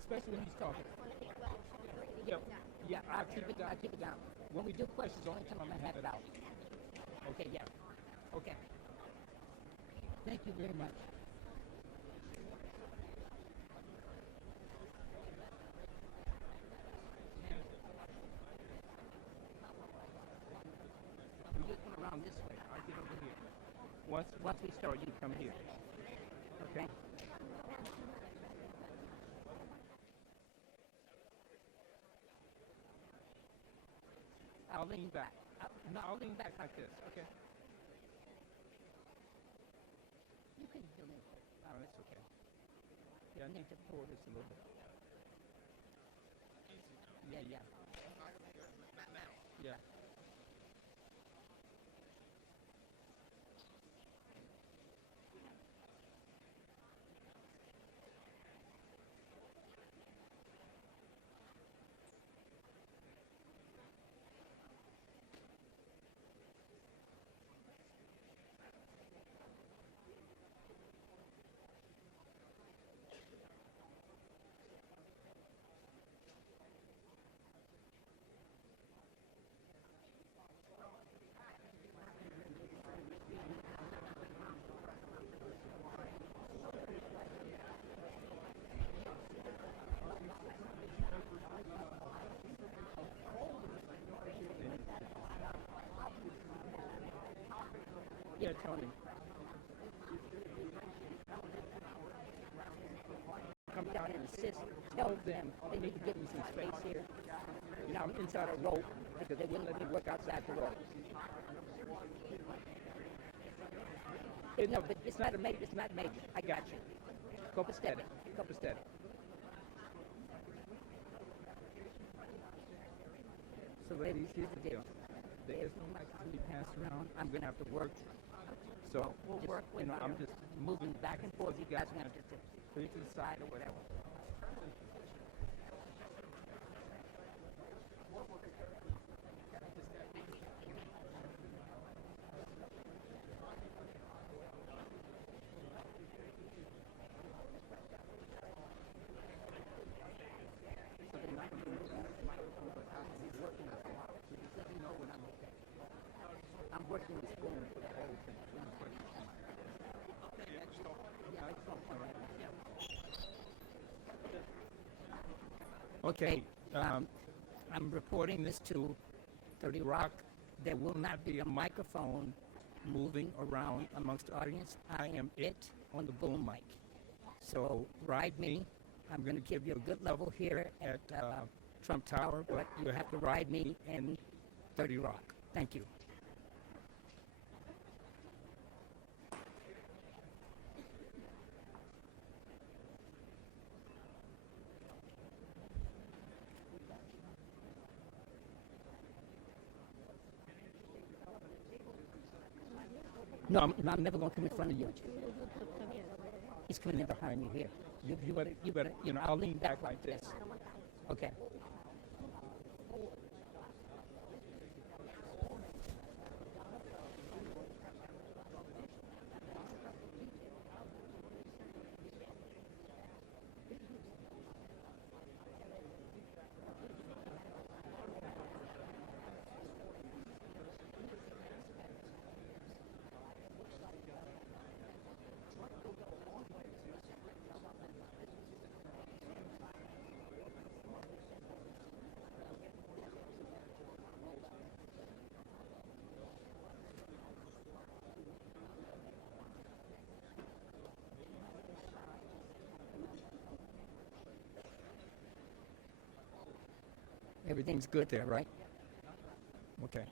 especially when he's talking. Yeah, I'll keep it down. I'll keep it down. When we do questions, only time I'm gonna have it out. Okay, yeah. Okay. Thank you very much. You just come around this way. I'll get over here. Once we start, you come here. Okay? I'll lean back. I'll lean back like this. Okay. You can do it. Oh, it's okay. Yeah, I need to pull this a little bit. Yeah, yeah. Yeah. Yeah, Tony. Come down and assist. Tell them they need to give me some space here. You know, I'm inside a rope because they wouldn't let me work outside the rope. No, but it's not a major. It's not major. I got you. Copacetic. Copacetic. So, ladies, here's the deal. There is no mic to be passed around. I'm going to have to work. So, we'll work with you. I'm just moving back and forth. You guys are going to have to put it to the side or whatever. I'm working this phone for the whole thing. Okay, I'm reporting this to 30 Rock. There will not be a microphone moving around amongst the audience. I am it on the boom mic. So ride me. I'm going to give you a good level here at Trump Tower, but you have to ride me in 30 Rock. Thank you. No, I'm never going to come in front of you. He's coming in behind me here. You better, I'll lean back like this. Okay. Everything's good there, right? Okay.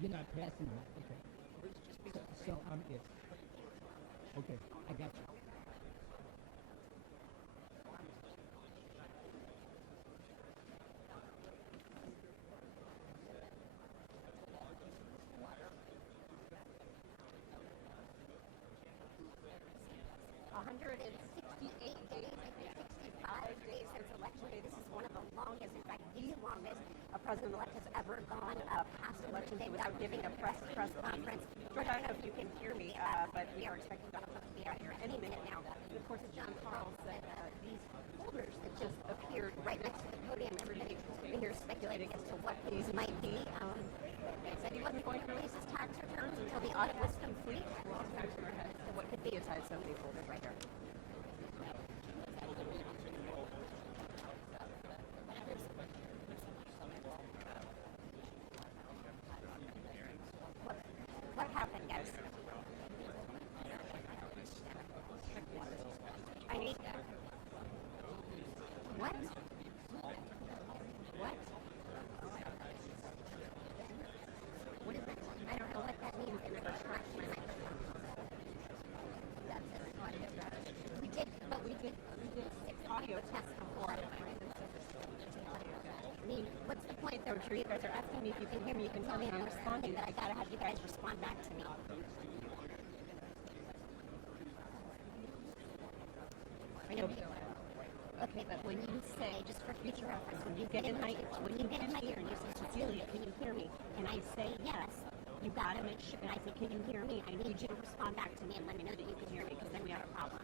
You're not passing me. Okay. So I'm it. Okay, I got you. longest, in fact, the longest a president-elect has ever gone past Election Day without giving a press conference. George, I don't know if you can hear me, but we are expecting Donald Trump to be out here any minute now. And of course, as John Carl said, these folders that just appeared right next to the podium, everybody in here speculating as to what these might be. He said he wasn't going to release his tax returns until the audit was complete. Well, what could be inside so many folders right here? What happened, guys? I need that. What? What? What is it? I don't know what that means. It never scratched my microphone. That's it. We did 6 audio tests before. I mean, what's the point though, Drew? You guys are asking me if you can hear me. You can tell me I'm responding, that I gotta have you guys respond back to me. Okay, but when you say, just for future reference, when you get in my ear and you say, Cecilia, can you hear me? And I say yes, you gotta make sure. And I say, can you hear me? I need you to respond back to me and let me know that you can hear me, because then we have a problem.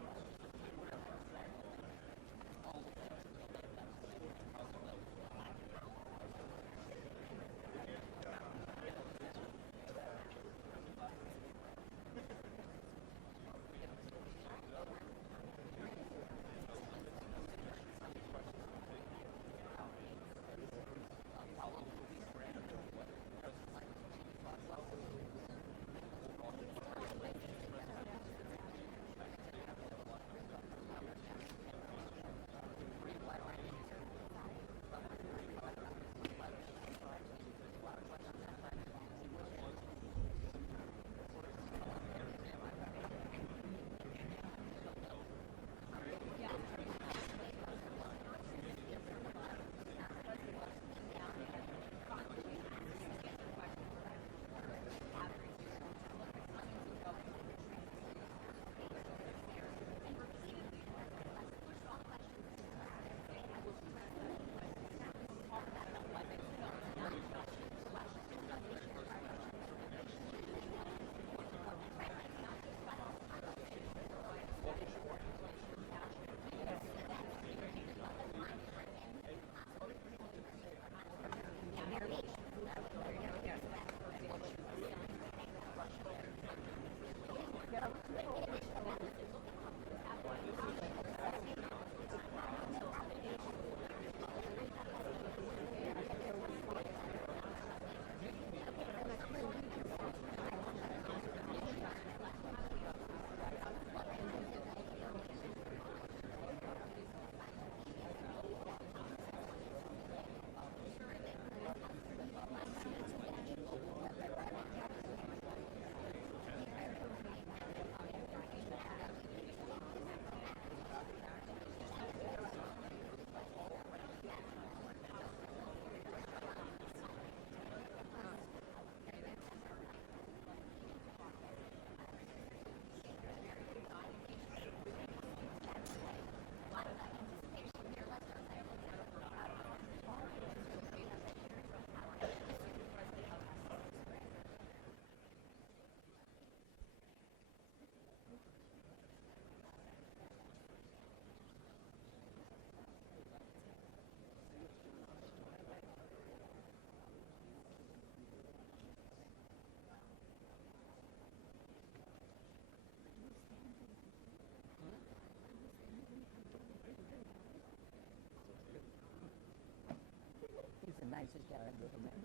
He's the nicest guy I've ever met. I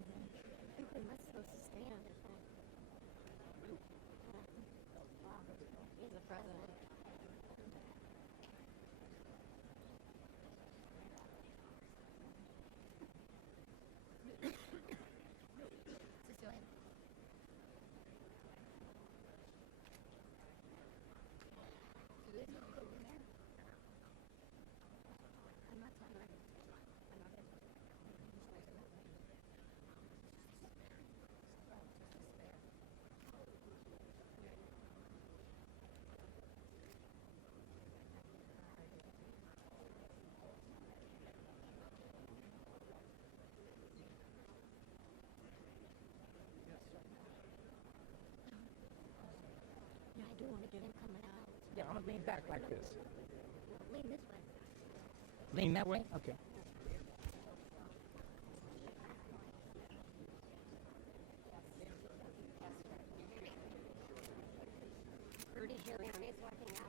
think they must supposed to stand, I think. Wow. He's the president. Cecilia. Do they look over there? I'm not telling her. I'm not there. do want to get him coming out. Yeah, I'll lean back like this. Lean this way. Lean that way? Okay. Rudy Giuliani is walking out.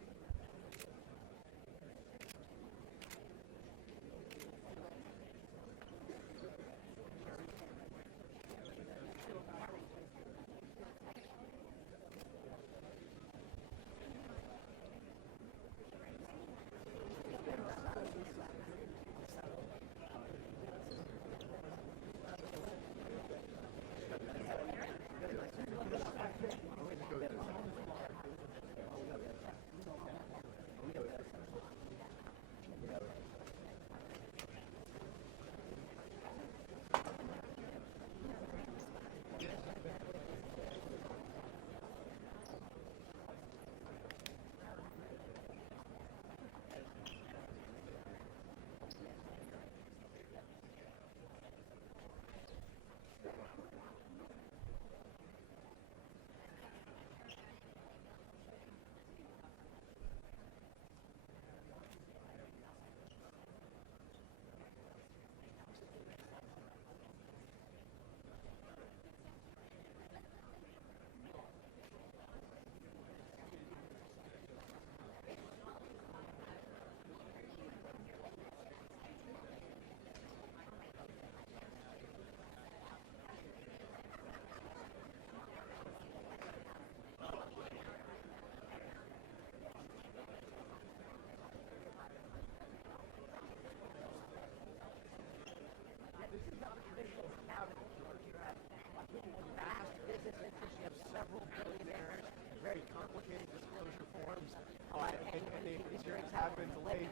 Several billionaires, very complicated disclosure forms, and these hearings have been delayed.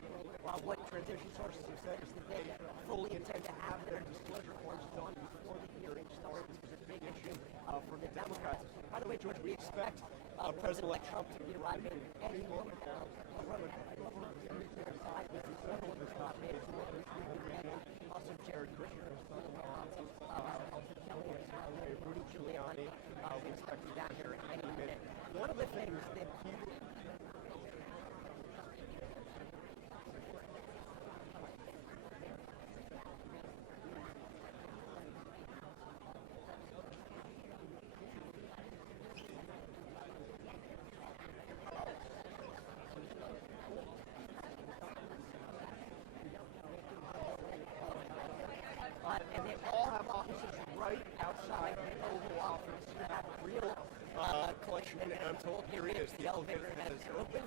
What transition sources have said is that they fully intend to have their disclosure forms done before the hearing starts, which is a big issue for the Democrats. By the way, George, we expect President-elect Trump to be arriving any moment now. Also, Jared Kushner, Rudy Giuliani, we expect him down here in any minute. One of the things that and they all have offices right outside the Oval Office. You have a real collection, and I'm told here he is. The elevator has opened.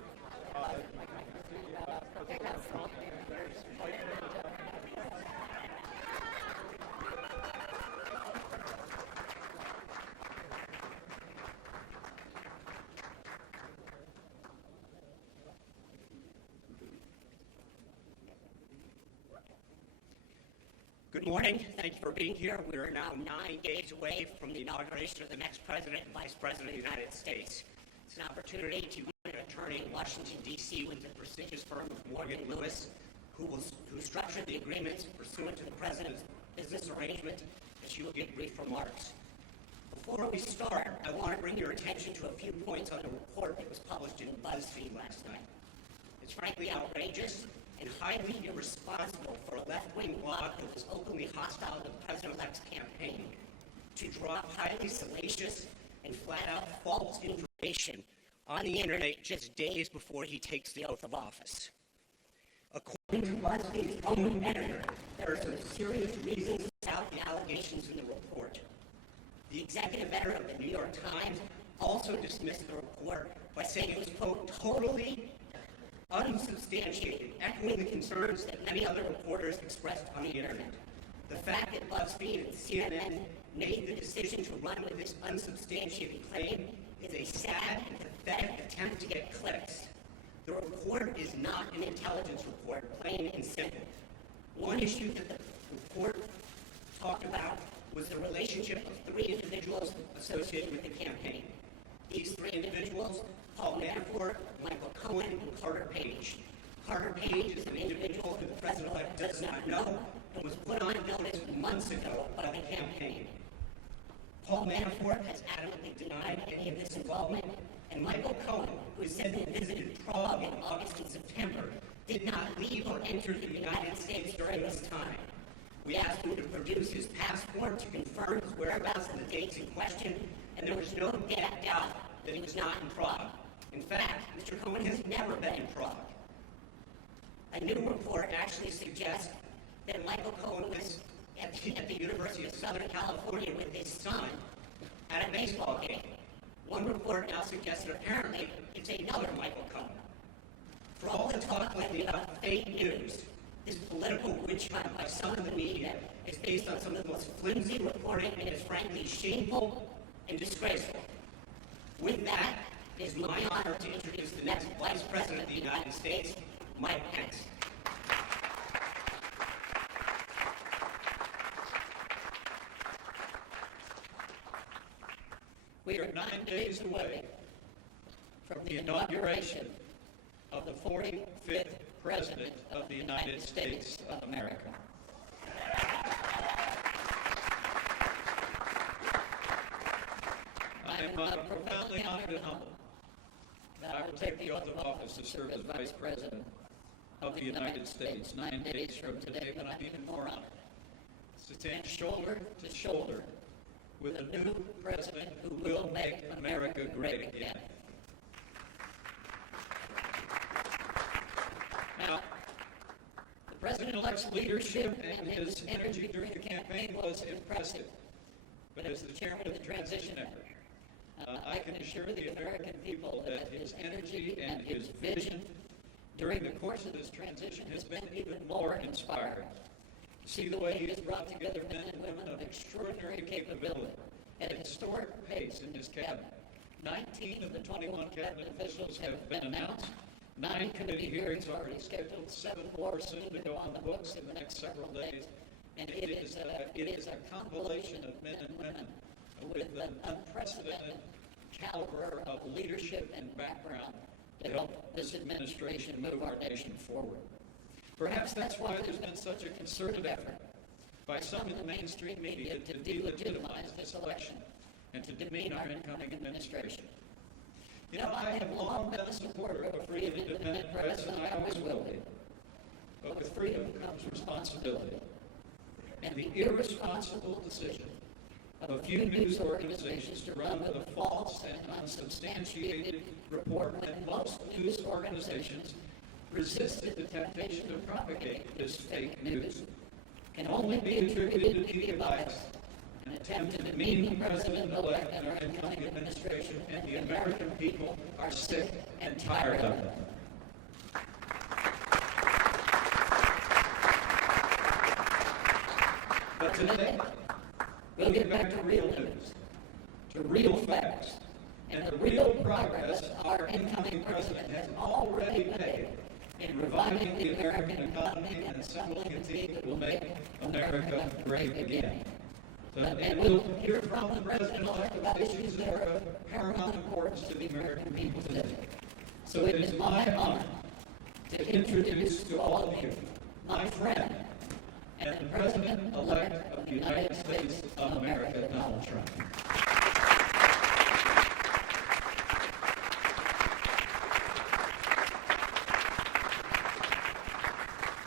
Good morning. Thank you for being here. We are now 9 days away from the inauguration of the next President and Vice President of the United States. It's an opportunity to meet an attorney in Washington, D.C. with the prestigious firm of Morgan Lewis, who structured the agreements pursuant to the President's business arrangement, and she will give brief remarks. Before we start, I want to bring your attention to a few points on the report that was published in BuzzFeed last night. It's frankly outrageous and highly irresponsible for a left-wing blog that was openly hostile to the President-elect's campaign to drop highly salacious and flat-out false information on the internet just days before he takes the oath of office. According to BuzzFeed's own editor, there are some serious reasons about the allegations in the report. The executive editor of the New York Times also dismissed the report by saying it was, quote, totally unsubstantiated, echoing the concerns that many other reporters expressed on the internet. The fact that BuzzFeed and CNN made the decision to run with this unsubstantiated claim is a sad and pathetic attempt to get clicks. The report is not an intelligence report, plain and simple. One issue that the report talked about was the relationship of 3 individuals associated with the campaign. These 3 individuals, Paul Manafort, Michael Cohen, and Carter Page. Carter Page is an individual who the President-elect does not know and was put on notice months ago by the campaign. Paul Manafort has adamantly denied any of this involvement, And Michael Cohen, who said he visited Prague in August and September, did not leave or enter the United States during this time. We asked him to produce his passport to confirm his whereabouts and the dates in question, and there was no doubt that he was not in Prague. In fact, Mr. Cohen has never been in Prague. A new report actually suggests that Michael Cohen was at the University of Southern California with his son at a baseball game. One report now suggests that apparently it's another Michael Cohen. For all the talk lately about fake news, this political witch hunt by some of the media is based on some of the most flimsy reporting and is frankly shameful and disgraceful. With that, it is my honor to introduce the next Vice President of the United States, Mike Pence. We are 9 days away from the inauguration of the 45th President of the United States of America. I am profoundly honored and humbled that I will take the oath of office to serve as Vice President of the United States 9 days from today, but I'm even more honored to stand shoulder to shoulder with a new president who will make America great again. Now, the President-elect's leadership and his energy during the campaign was impressive. But as the chairman of the transition effort, I can assure the American people that his energy and his vision during the course of this transition has been even more inspiring. See the way he has brought together men and women of extraordinary capability at a historic pace in his cabinet. 19 of the 21 cabinet officials have been announced. 9 committee hearings already scheduled, 7 more soon to go on the books in the next several days. And it is a compilation of men and women with an unprecedented caliber of leadership and background to help this administration move our nation forward. Perhaps that's why there's been such a concerted effort by some in the mainstream media to delegitimize this election and to demean our incoming administration. You know, I have long been a supporter of a free and independent press, and I always will be. But with freedom comes responsibility. And the irresponsible decision of a few news organizations to run with a false and unsubstantiated report when most news organizations resisted the temptation to propagate this fake news can only be attributed to media bias, an attempt to demean the President-elect and our incoming administration, and the American people are sick and tired of it. But today, we'll get back to real news, to real facts, and the real progress our incoming president has already made in reviving the American economy and assembling a team that will make America great again. And we'll hear from the President-elect about issues that are of paramount importance to the American people today. So it is my honor to introduce to all of you my friend and the President-elect of the United States of America, Donald Trump.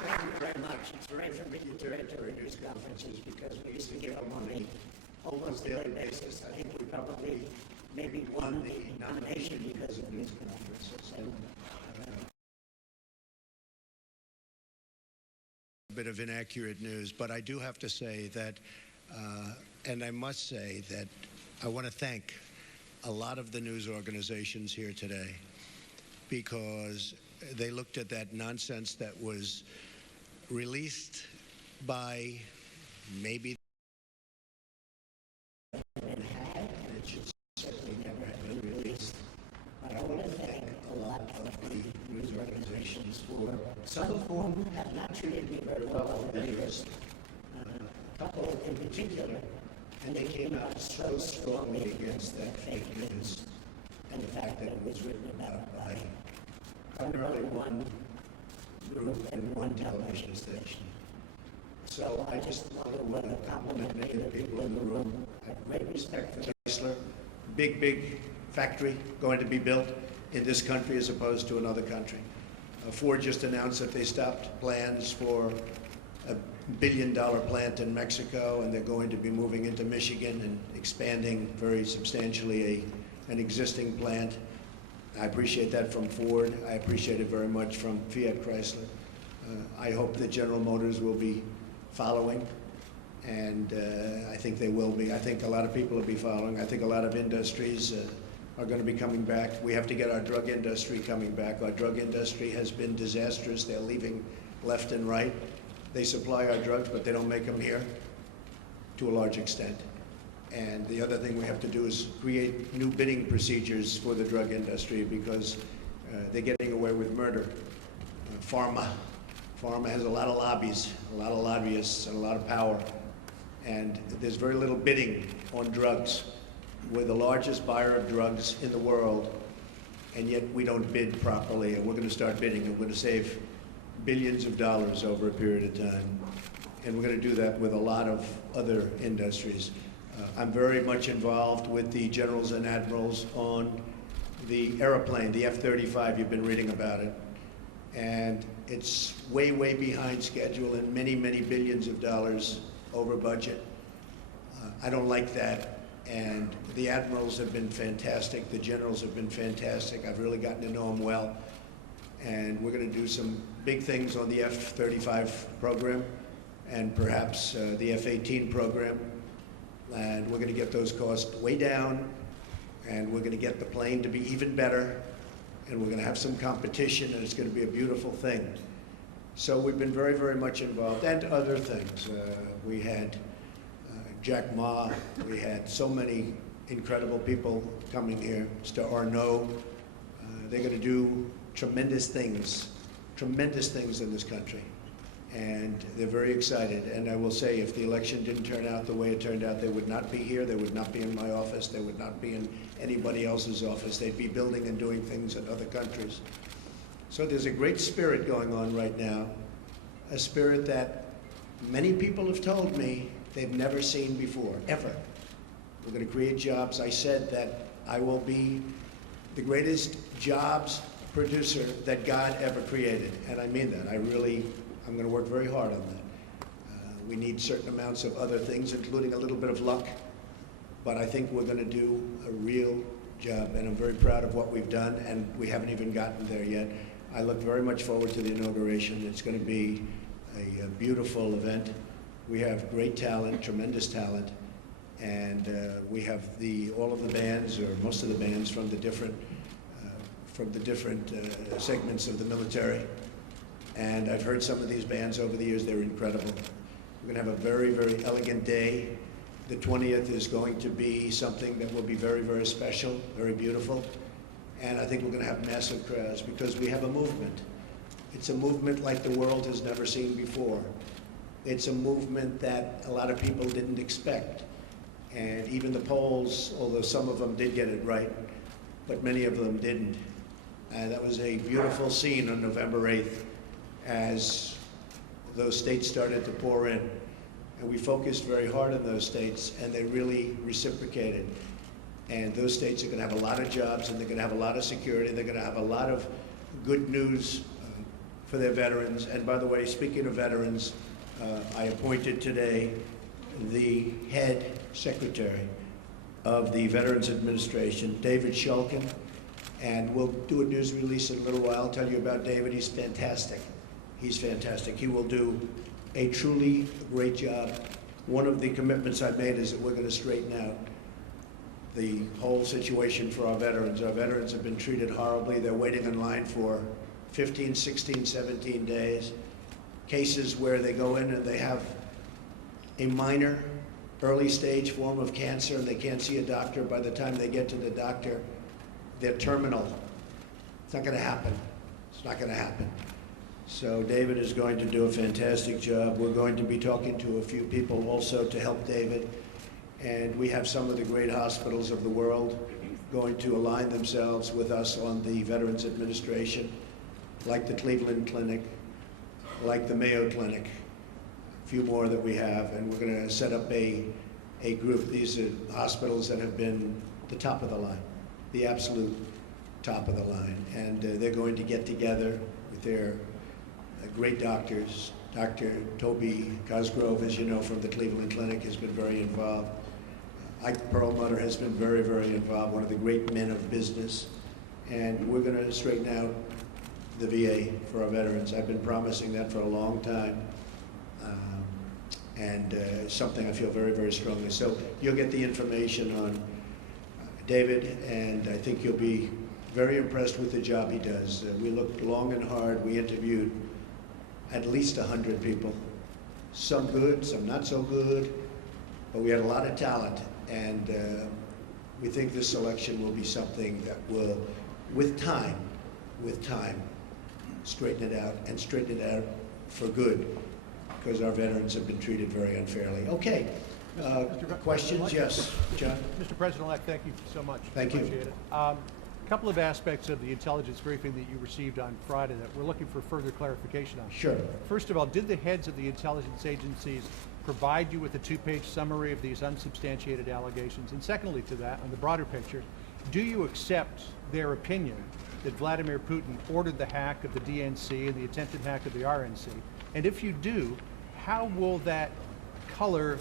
Thank you very much. It's great for me to enter news conferences because we used to give them on a almost daily basis. I think we probably maybe won the nomination because of news conferences. So, bit of inaccurate news, but I do have to say that, and I must say that I want to thank a lot of the news organizations here today because they looked at that nonsense that was released by maybe and it should certainly never have been released. I want to thank a lot of the news organizations for some of whom have not treated me very well over the years. A couple in particular, and they came out so strongly against that fake news and the fact that it was written about by primarily one group and one television station. So I just want to compliment many of the people in the room. I have great respect for Chrysler, big factory going to be built in this country as opposed to another country. Ford just announced that they stopped plans for a billion-dollar plant in Mexico, and they're going to be moving into Michigan and expanding very substantially an existing plant. I appreciate that from Ford. I appreciate it very much from Fiat Chrysler. I hope that General Motors will be following, and I think they will be. I think a lot of people will be following. I think a lot of industries are going to be coming back. We have to get our drug industry coming back. Our drug industry has been disastrous. They're leaving left and right. They supply our drugs, but they don't make them here to a large extent. And the other thing we have to do is create new bidding procedures for the drug industry, because they're getting away with murder. Pharma has a lot of lobbies, a lot of lobbyists, and a lot of power. And there's very little bidding on drugs. We're the largest buyer of drugs in the world, and yet we don't bid properly. And we're going to start bidding, and we're going to save billions of dollars over a period of time. And we're going to do that with a lot of other industries. I'm very much involved with the generals and admirals on the airplane, the F-35. You've been reading about it. And it's way, way behind schedule and many, many billions of dollars over budget. I don't like that. And the admirals have been fantastic. The generals have been fantastic. I've really gotten to know them well. And we're going to do some big things on the F-35 program and perhaps the F-18 program. And we're going to get those costs way down, and we're going to get the plane to be even better, and we're going to have some competition, and it's going to be a beautiful thing. So we've been very, very much involved, and other things. We had Jack Ma. We had so many incredible people coming here. Mr. Arnaud. They're going to do tremendous things in this country. And they're very excited. And I will say, if the election didn't turn out the way it turned out, they would not be here. They would not be in my office. They would not be in anybody else's office. They'd be building and doing things in other countries. So there's a great spirit going on right now, a spirit that many people have told me they've never seen before, ever. We're going to create jobs. I said that I will be the greatest jobs producer that God ever created. And I mean that. I'm going to work very hard on that. We need certain amounts of other things, including a little bit of luck. But I think we're going to do a real job, and I'm very proud of what we've done, and we haven't even gotten there yet. I look very much forward to the inauguration. It's going to be a beautiful event. We have great talent, tremendous talent, and we have all of the bands, or most of the bands, from the different segments of the military. And I've heard some of these bands over the years. They're incredible. We're going to have a very, very elegant day. The 20th is going to be something that will be very, very special, very beautiful. And I think we're going to have massive crowds, because we have a movement. It's a movement like the world has never seen before. It's a movement that a lot of people didn't expect. And even the polls, although some of them did get it right, but many of them didn't. And that was a beautiful scene on November 8th. As those states started to pour in. And we focused very hard on those states, and they really reciprocated. And those states are going to have a lot of jobs, and they're going to have a lot of security. They're going to have a lot of good news for their veterans. And by the way, speaking of veterans, I appointed today the head secretary of the Veterans Administration, David Shulkin. And we'll do a news release in a little while. I'll tell you about David. He's fantastic. He's fantastic. He will do a truly great job. One of the commitments I've made is that we're going to straighten out the whole situation for our veterans. Our veterans have been treated horribly. They're waiting in line for 15, 16, 17 days. Cases where they go in and they have a minor early stage form of cancer and they can't see a doctor. By the time they get to the doctor, they're terminal. It's not going to happen. It's not going to happen. So David is going to do a fantastic job. We're going to be talking to a few people also to help David. And we have some of the great hospitals of the world going to align themselves with us on the Veterans Administration, like the Cleveland Clinic, like the Mayo Clinic, a few more that we have. And we're going to set up a group. These are hospitals that have been the top of the line. the absolute top of the line. And they're going to get together with their great doctors. Dr. Toby Cosgrove, as you know, from the Cleveland Clinic, has been very involved. Ike Perlmutter has been very, very involved, one of the great men of business. And we're going to straighten out the VA for our veterans. I've been promising that for a long time. And something I feel very, very strongly. So you'll get the information on David, and I think you'll be very impressed with the job he does. We looked long and hard. We interviewed at least 100 people. Some good, some not so good, but we had a lot of talent. And we think this selection will be something that will, with time, straighten it out, and straighten it out for good, because our veterans have been treated very unfairly. Okay, questions? Yes, John? Mr. President-elect, thank you so much. Thank you. Appreciate it. A couple of aspects of the intelligence briefing that you received on Friday that we're looking for further clarification on. Sure. First of all, did the heads of the intelligence agencies provide you with a two-page summary of these unsubstantiated allegations? And secondly to that, on the broader picture, do you accept their opinion that Vladimir Putin ordered the hack of the DNC and the attempted hack of the RNC? And if you do, how will that color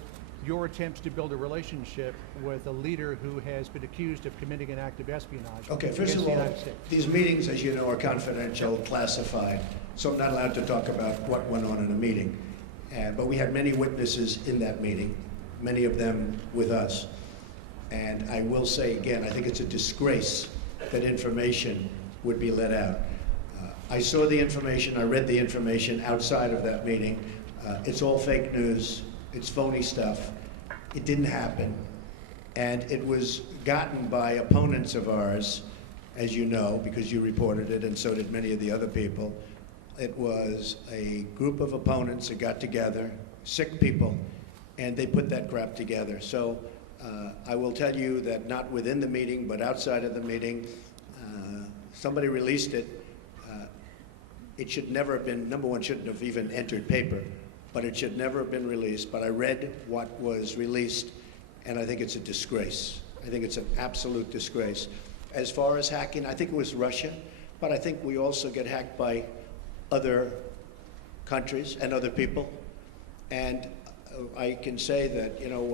your attempts to build a relationship with a leader who has been accused of committing an act of espionage? Okay, first of all, these meetings, as you know, are confidential, classified, so I'm not allowed to talk about what went on in a meeting. But we had many witnesses in that meeting, many of them with us. And I will say again, I think it's a disgrace that information would be let out. I saw the information, I read the information outside of that meeting. It's all fake news, it's phony stuff. It didn't happen. And it was gotten by opponents of ours, as you know, because you reported it, and so did many of the other people. It was a group of opponents that got together, sick people, and they put that crap together. So I will tell you that not within the meeting, but outside of the meeting, somebody released it. It should never have been, number one, shouldn't have even entered paper, but it should never have been released. But I read what was released, and I think it's a disgrace. I think it's an absolute disgrace. As far as hacking, I think it was Russia, but I think we also get hacked by other countries and other people. And I can say that, you know,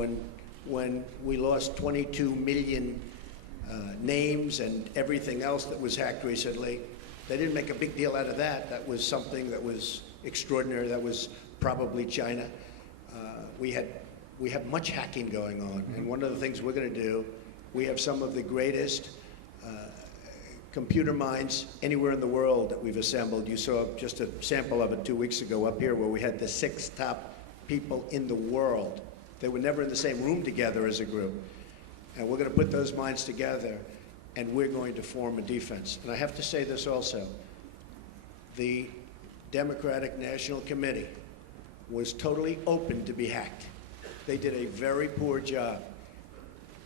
when we lost 22 million names and everything else that was hacked recently, they didn't make a big deal out of that. That was something that was extraordinary. That was probably China. We have much hacking going on, and one of the things we're going to do, we have some of the greatest computer minds anywhere in the world that we've assembled. You saw just a sample of it 2 weeks ago up here, where we had the 6 top people in the world. They were never in the same room together as a group. And we're going to put those minds together, and we're going to form a defense. And I have to say this also. The Democratic National Committee was totally open to be hacked. They did a very poor job.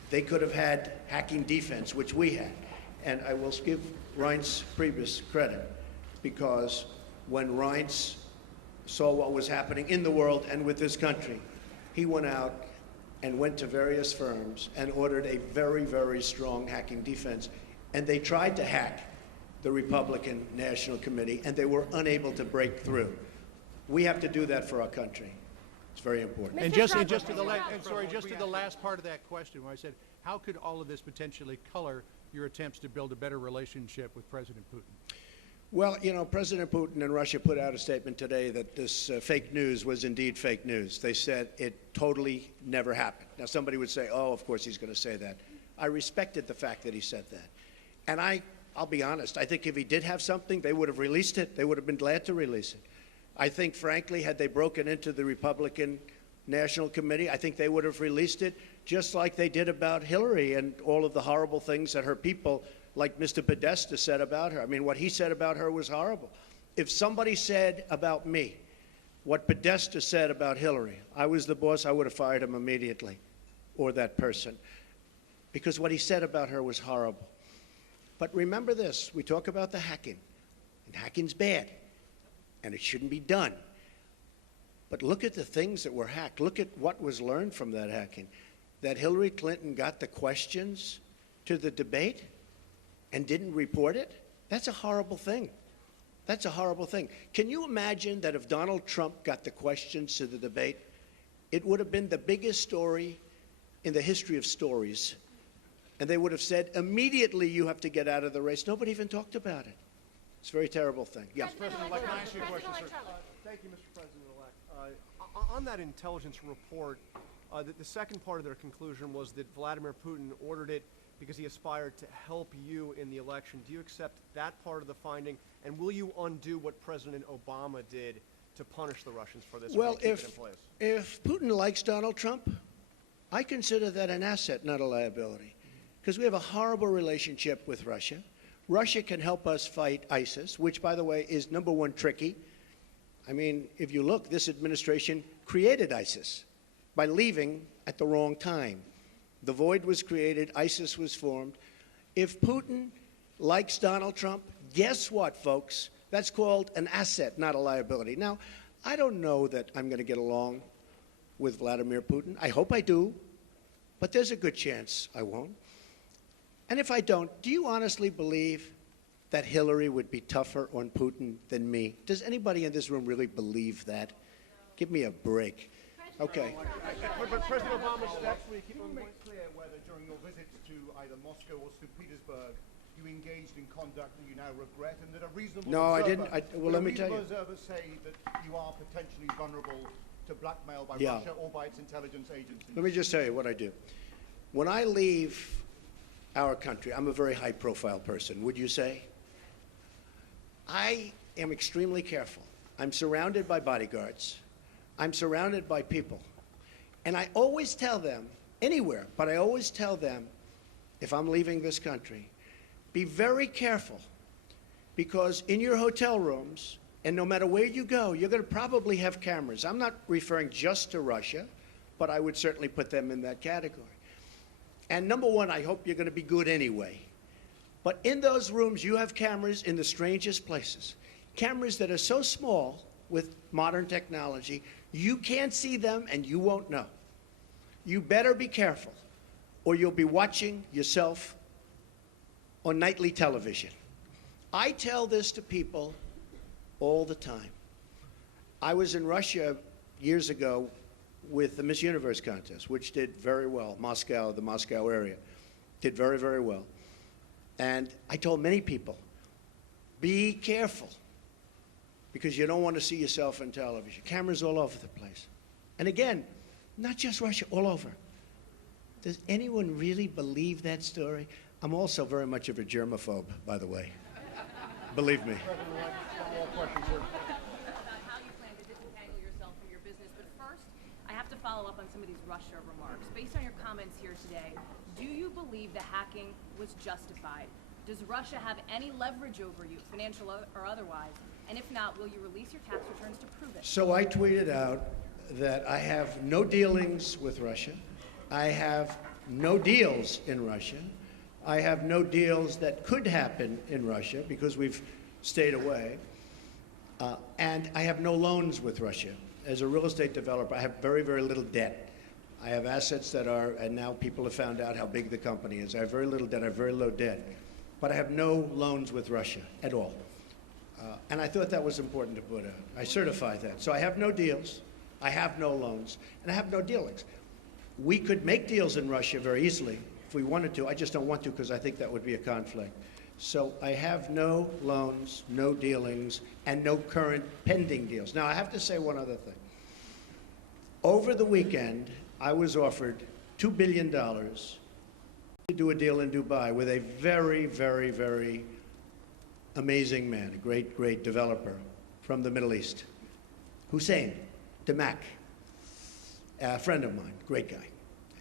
They could have had hacking defense, which we had. And I will give Reince Priebus credit, because when Reince saw what was happening in the world and with this country, he went out and went to various firms and ordered a very, very strong hacking defense. And they tried to hack the Republican National Committee, and they were unable to break through. We have to do that for our country. It's very important. And just to the last part of that question, where I said, how could all of this potentially color your attempts to build a better relationship with President Putin? Well, you know, President Putin and Russia put out a statement today that this fake news was indeed fake news. They said it totally never happened. Now, somebody would say, oh, of course he's going to say that. I respected the fact that he said that. And I'll be honest, I think if he did have something, they would have released it. They would have been glad to release it. I think, frankly, had they broken into the Republican National Committee, I think they would have released it, just like they did about Hillary and all of the horrible things that her people, like Mr. Podesta, said about her. I mean, what he said about her was horrible. If somebody said about me what Podesta said about Hillary, I was the boss, I would have fired him immediately, or that person, because what he said about her was horrible. But remember this, we talk about the hacking, and hacking's bad, and it shouldn't be done. But look at the things that were hacked. Look at what was learned from that hacking. That Hillary Clinton got the questions to the debate. and didn't report it, that's a horrible thing. That's a horrible thing. Can you imagine that if Donald Trump got the questions to the debate, it would have been the biggest story in the history of stories, and they would have said, immediately you have to get out of the race. Nobody even talked about it. It's a very terrible thing. Yeah. President-elect, can I ask you a question, sir? Thank you, Mr. President-elect. On that intelligence report, the second part of their conclusion was that Vladimir Putin ordered it because he aspired to help you in the election. Do you accept that part of the finding, and will you undo what President Obama did to punish the Russians for this? Well, keep it in place? if Putin likes Donald Trump, I consider that an asset, not a liability, because we have a horrible relationship with Russia. Russia can help us fight ISIS, which, by the way, is number one tricky. I mean, if you look, this administration created ISIS by leaving at the wrong time. The void was created, ISIS was formed. If Putin likes Donald Trump, guess what, folks? That's called an asset, not a liability. Now, I don't know that I'm going to get along with Vladimir Putin. I hope I do, but there's a good chance I won't. And if I don't, do you honestly believe that Hillary would be tougher on Putin than me? Does anybody in this room really believe that? Give me a break. Okay. But President Obama's steps, will you keep Can on you the make point? clear whether during your visits to either Moscow or St. Petersburg you engaged in conduct that you now regret, and that a reasonable No, I observer, didn't. Well, let me tell you. observers say that you are potentially vulnerable to blackmail by Yeah. Russia or by its intelligence agencies. Let me just tell you what I do. When I leave our country, I'm a very high-profile person, would you say? I am extremely careful. I'm surrounded by bodyguards. I'm surrounded by people. And I always tell them, anywhere, but I always tell them, if I'm leaving this country, be very careful, because in your hotel rooms, and no matter where you go, you're going to probably have cameras. I'm not referring just to Russia, but I would certainly put them in that category. And number one, I hope you're going to be good anyway. But in those rooms, you have cameras in the strangest places. Cameras that are so small with modern technology, you can't see them and you won't know. You better be careful, or you'll be watching yourself on nightly television. I tell this to people all the time. I was in Russia years ago with the Miss Universe contest, which did very well. Moscow, the Moscow area, did very, very well. And I told many people, be careful, because you don't want to see yourself on television. Cameras all over the place. And again, not just Russia, all over. Does anyone really believe that story? I'm also very much of a germaphobe, by the way. Believe me. President-elect, one more question, sir. About how you plan to disentangle yourself from your business. But first, I have to follow up on some of these Russia remarks. Based on your comments here today, do you believe the hacking was justified? Does Russia have any leverage over you, financial or otherwise? And if not, will you release your tax returns to prove it? So I tweeted out that I have no dealings with Russia. I have no deals in Russia. I have no deals that could happen in Russia because we've stayed away. And I have no loans with Russia. As a real estate developer, I have very, very little debt. I have assets that are, and now people have found out how big the company is. I have very little debt, I have very low debt. But I have no loans with Russia at all. And I thought that was important to put out. I certify that. So I have no deals, I have no loans, and I have no dealings. We could make deals in Russia very easily if we wanted to. I just don't want to because I think that would be a conflict. So I have no loans, no dealings, and no current pending deals. Now, I have to say one other thing. Over the weekend, I was offered $2 billion to do a deal in Dubai with a very, very, very amazing man, a great, great developer from the Middle East, Hussein Damak, a friend of mine, great guy,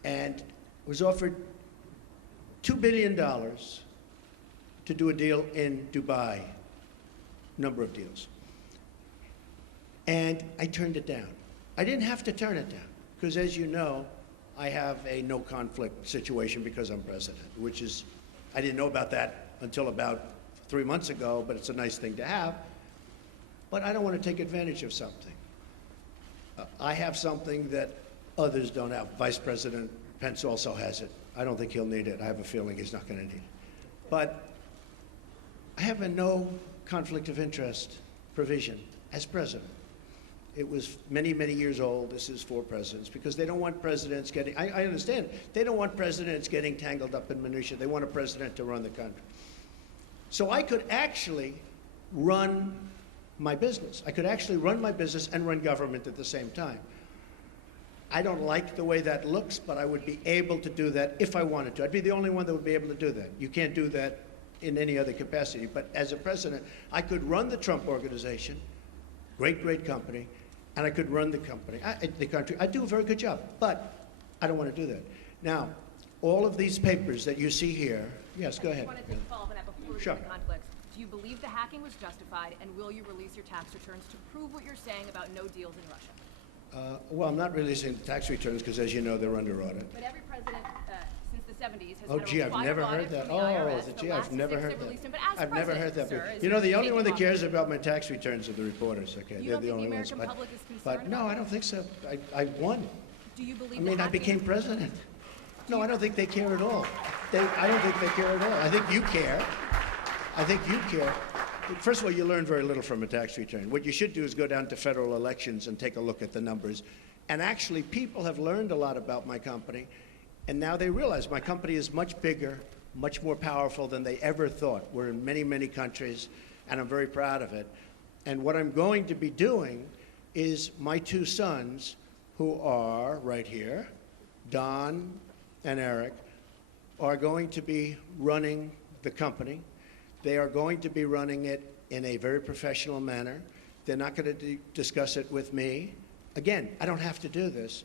and was offered $2 billion to do a deal in Dubai, number of deals. And I turned it down. I didn't have to turn it down, because as you know, I have a no conflict situation because I'm president, which is, I didn't know about that until about 3 months ago, but it's a nice thing to have. But I don't want to take advantage of something. I have something that others don't have. Vice President Pence also has it. I don't think he'll need it. I have a feeling he's not going to need it. But I have a no conflict of interest provision as president. It was many, many years old. This is for presidents because they don't want presidents getting, I understand, they don't want presidents getting tangled up in minutia. They want a president to run the country. So I could actually run my business. I could actually run my business and run government at the same time. I don't like the way that looks, but I would be able to do that if I wanted to. I'd be the only one that would be able to do that. You can't do that in any other capacity. But as a president, I could run the Trump Organization, great, great company, and I could run the company, the country. I do a very good job, but I don't want to do that. Now, all of these papers that you see here, yes, go ahead. I want to take a follow-up on that before we Sure. get to conflicts. Do you believe the hacking was justified, and will you release your tax returns to prove what you're saying about no deals in Russia? Well, I'm not releasing the tax returns because, as you know, they're under audit. But every president since the 70s has Oh, had a gee, I've required never audit heard that. from the IRS. Oh, The gee, last I've never 6 heard that that. released him. But as I've never heard that. president, sir, You know, the only taking one that office, cares about my tax returns are the reporters, okay? You They're don't the think only the ones. American public is concerned But no, about I don't think so. I won. Do you believe I mean, the I hacking- became president. No, I don't think they care at all. I don't think they care at all. I think you care. I think you care. First of all, you learn very little from a tax return. What you should do is go down to federal elections and take a look at the numbers. And actually, people have learned a lot about my company, and now they realize my company is much bigger, much more powerful than they ever thought. We're in many, many countries, and I'm very proud of it. And what I'm going to be doing is my two sons, who are right here, Don and Eric, are going to be running the company. They are going to be running it in a very professional manner. They're not going to discuss it with me. Again, I don't have to do this.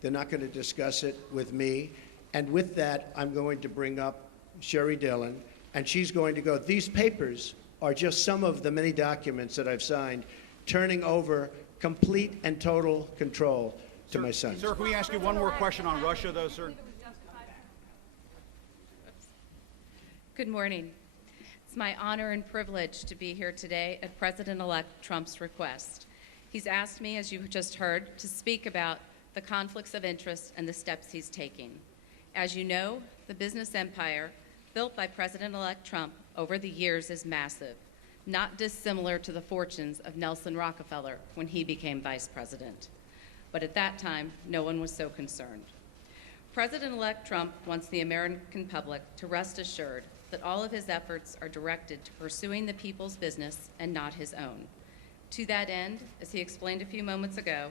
They're not going to discuss it with me. And with that, I'm going to bring up Sherry Dillon, and she's going to go, these papers are just some of the many documents that I've signed, turning over complete and total control to my sons. Sir, can we ask you one more question on Russia, though, sir? Good morning. It's my honor and privilege to be here today at President-elect Trump's request. He's asked me, as you just heard, to speak about the conflicts of interest and the steps he's taking. As you know, the business empire built by President-elect Trump over the years is massive, not dissimilar to the fortunes of Nelson Rockefeller when he became vice president. But at that time, no one was so concerned. President-elect Trump wants the American public to rest assured that all of his efforts are directed to pursuing the people's business and not his own. To that end, as he explained a few moments ago,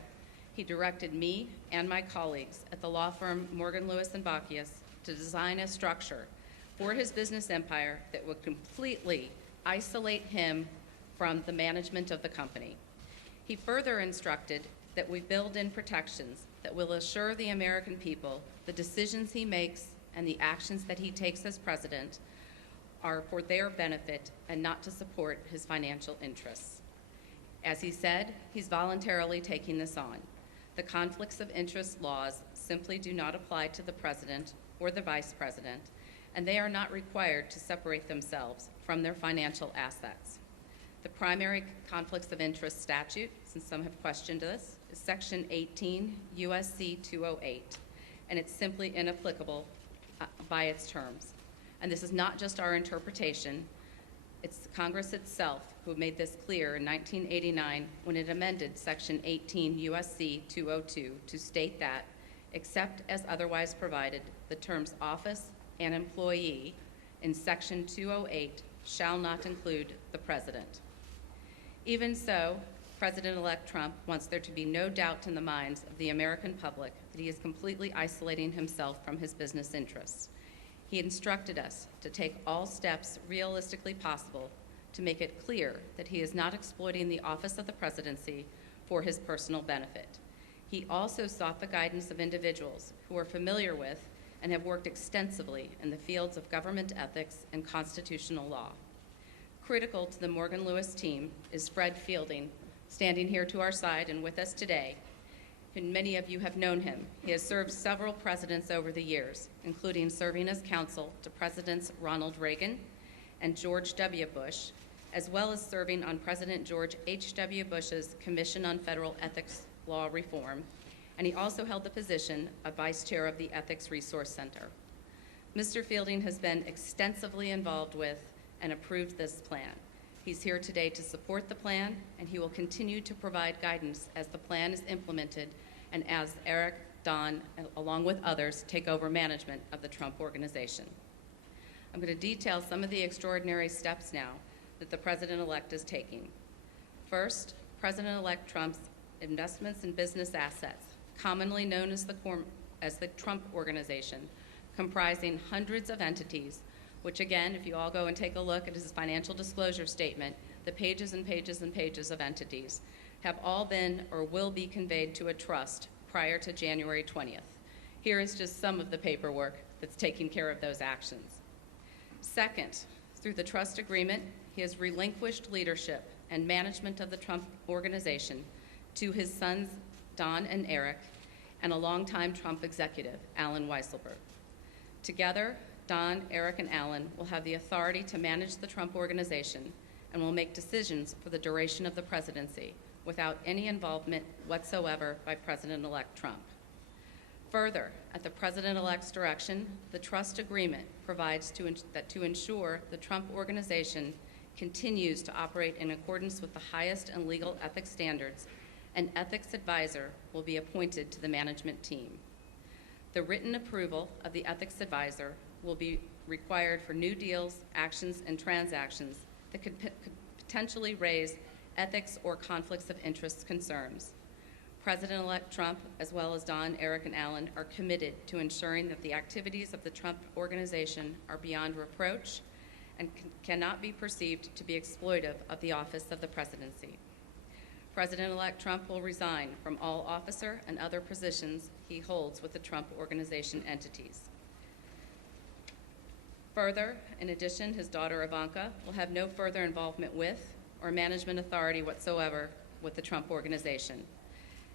he directed me and my colleagues at the law firm Morgan, Lewis & Bockius to design a structure for his business empire that would completely isolate him from the management of the company. He further instructed that we build in protections that will assure the American people the decisions he makes and the actions that he takes as president are for their benefit and not to support his financial interests. As he said, he's voluntarily taking this on. The conflicts of interest laws simply do not apply to the president or the vice president, and they are not required to separate themselves from their financial assets. The primary conflicts of interest statute, since some have questioned this, is Section 18 U.S.C. 208, and it's simply inapplicable by its terms. And this is not just our interpretation. It's Congress itself who made this clear in 1989 when it amended Section 18 U.S.C. 202 to state that, except as otherwise provided, the terms office and employee in Section 208 shall not include the president. Even so, President-elect Trump wants there to be no doubt in the minds of the American public that he is completely isolating himself from his business interests. He instructed us to take all steps realistically possible to make it clear that he is not exploiting the office of the presidency for his personal benefit. He also sought the guidance of individuals who are familiar with and have worked extensively in the fields of government ethics and constitutional law. Critical to the Morgan Lewis team is Fred Fielding, standing here to our side and with us today. And many of you have known him. He has served several presidents over the years, including serving as counsel to Presidents Ronald Reagan and George W. Bush, as well as serving on President George H.W. Bush's Commission on Federal Ethics Law Reform, and he also held the position of Vice Chair of the Ethics Resource Center. Mr. Fielding has been extensively involved with and approved this plan. He's here today to support the plan, and he will continue to provide guidance as the plan is implemented and as Eric, Don, along with others, take over management of the Trump Organization. I'm going to detail some of the extraordinary steps now that the President-elect is taking. First, President-elect Trump's investments in business assets, commonly known as the Trump Organization, comprising hundreds of entities, which again, if you all go and take a look at his financial disclosure statement, the pages and pages and pages of entities have all been or will be conveyed to a trust prior to January 20th. Here is just some of the paperwork that's taking care of those actions. Second, through the trust agreement, he has relinquished leadership and management of the Trump Organization to his sons, Don and Eric, and a longtime Trump executive, Alan Weisselberg. Together, Don, Eric, and Alan will have the authority to manage the Trump Organization and will make decisions for the duration of the presidency without any involvement whatsoever by President-elect Trump. Further, at the President-elect's direction, the trust agreement provides that to ensure the Trump Organization continues to operate in accordance with the highest and legal ethics standards, an ethics advisor will be appointed to the management team. The written approval of the ethics advisor will be required for new deals, actions, and transactions that could potentially raise ethics or conflicts of interest concerns. President-elect Trump, as well as Don, Eric, and Alan, are committed to ensuring that the activities of the Trump Organization are beyond reproach and cannot be perceived to be exploitive of the office of the presidency. President-elect Trump will resign from all officer and other positions he holds with the Trump Organization entities. Further, in addition, his daughter Ivanka will have no further involvement with or management authority whatsoever with the Trump Organization.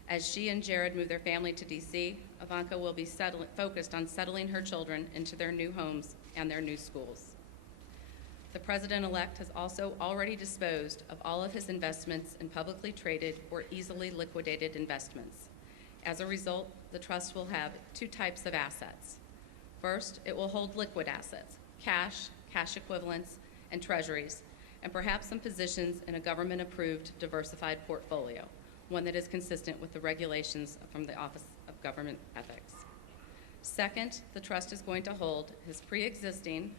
As she and Jared move their family to D.C., Ivanka will be focused on settling her children into their new homes and their new schools. The President-elect has also already disposed of all of his investments in publicly traded or easily liquidated investments. As a result, the trust will have two types of assets. First, it will hold liquid assets, cash, cash equivalents, and treasuries, and perhaps some positions in a government-approved diversified portfolio, one that is consistent with the regulations from the Office of Government Ethics. Second, the trust is going to hold his pre-existing,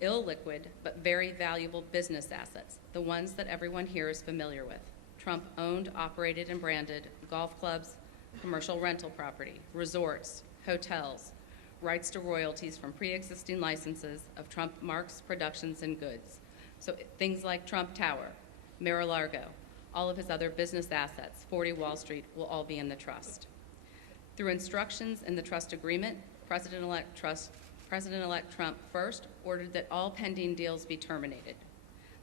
illiquid, but very valuable business assets, the ones that everyone here is familiar with. Trump-owned, operated, and branded golf clubs, commercial rental property, resorts, hotels, rights to royalties from pre-existing licenses of Trump marks, productions, and goods. So things like Trump Tower, Mar-a-Lago, all of his other business assets, 40 Wall Street, will all be in the trust. Through instructions in the trust agreement, President-elect Trump first ordered that all pending deals be terminated.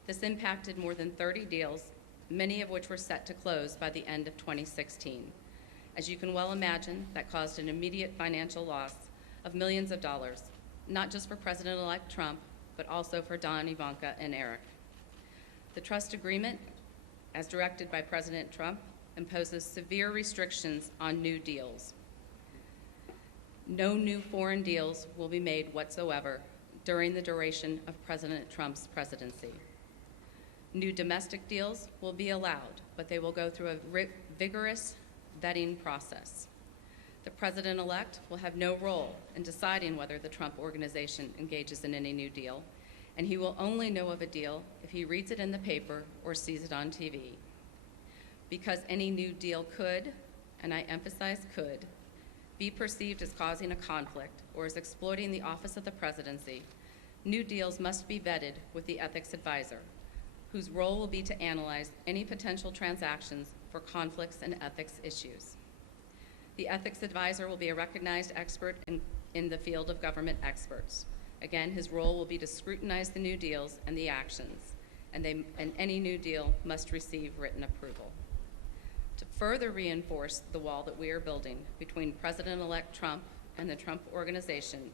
This impacted more than 30 deals, many of which were set to close by the end of 2016. As you can well imagine, that caused an immediate financial loss of millions of dollars, not just for President-elect Trump, but also for Don, Ivanka, and Eric. The trust agreement, as directed by President Trump, imposes severe restrictions on new deals. No new foreign deals will be made whatsoever during the duration of President Trump's presidency. New domestic deals will be allowed, but they will go through a vigorous vetting process. The President-elect will have no role in deciding whether the Trump Organization engages in any new deal, and he will only know of a deal if he reads it in the paper or sees it on TV. Because any new deal could, and I emphasize could, be perceived as causing a conflict or as exploiting the office of the presidency, new deals must be vetted with the ethics advisor, whose role will be to analyze any potential transactions for conflicts and ethics issues. The ethics advisor will be a recognized expert in the field of government experts. Again, his role will be to scrutinize the new deals and the actions, and any new deal must receive written approval. To further reinforce the wall that we are building between President-elect Trump and the Trump Organization,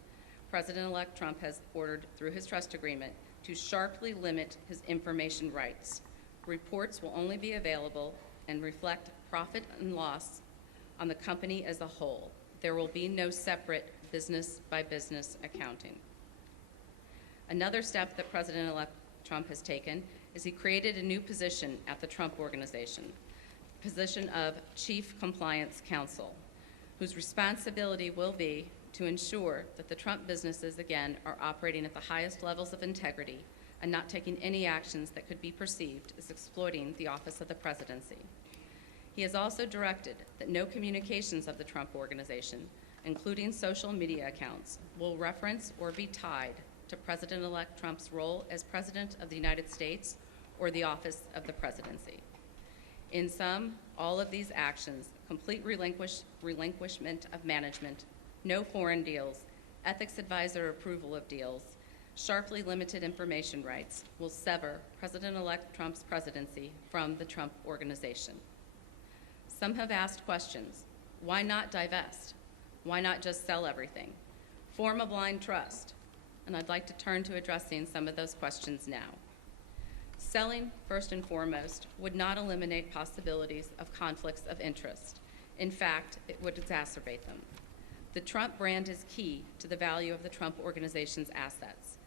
President-elect Trump has ordered, through his trust agreement, to sharply limit his information rights. Reports will only be available and reflect profit and loss on the company as a whole. There will be no separate business-by-business accounting. Another step that President-elect Trump has taken is he created a new position at the Trump Organization, the position of Chief Compliance Counsel, whose responsibility will be to ensure that the Trump businesses, again, are operating at the highest levels of integrity and not taking any actions that could be perceived as exploiting the office of the presidency. He has also directed that no communications of the Trump Organization, including social media accounts, will reference or be tied to President-elect Trump's role as President of the United States or the office of the presidency. In sum, all of these actions, complete relinquishment of management, no foreign deals, ethics advisor approval of deals, sharply limited information rights, will sever President-elect Trump's presidency from the Trump Organization. Some have asked questions. Why not divest? Why not just sell everything? Form a blind trust. And I'd like to turn to addressing some of those questions now. Selling, first and foremost, would not eliminate possibilities of conflicts of interest. In fact, it would exacerbate them. The Trump brand is key to the value of the Trump Organization's assets.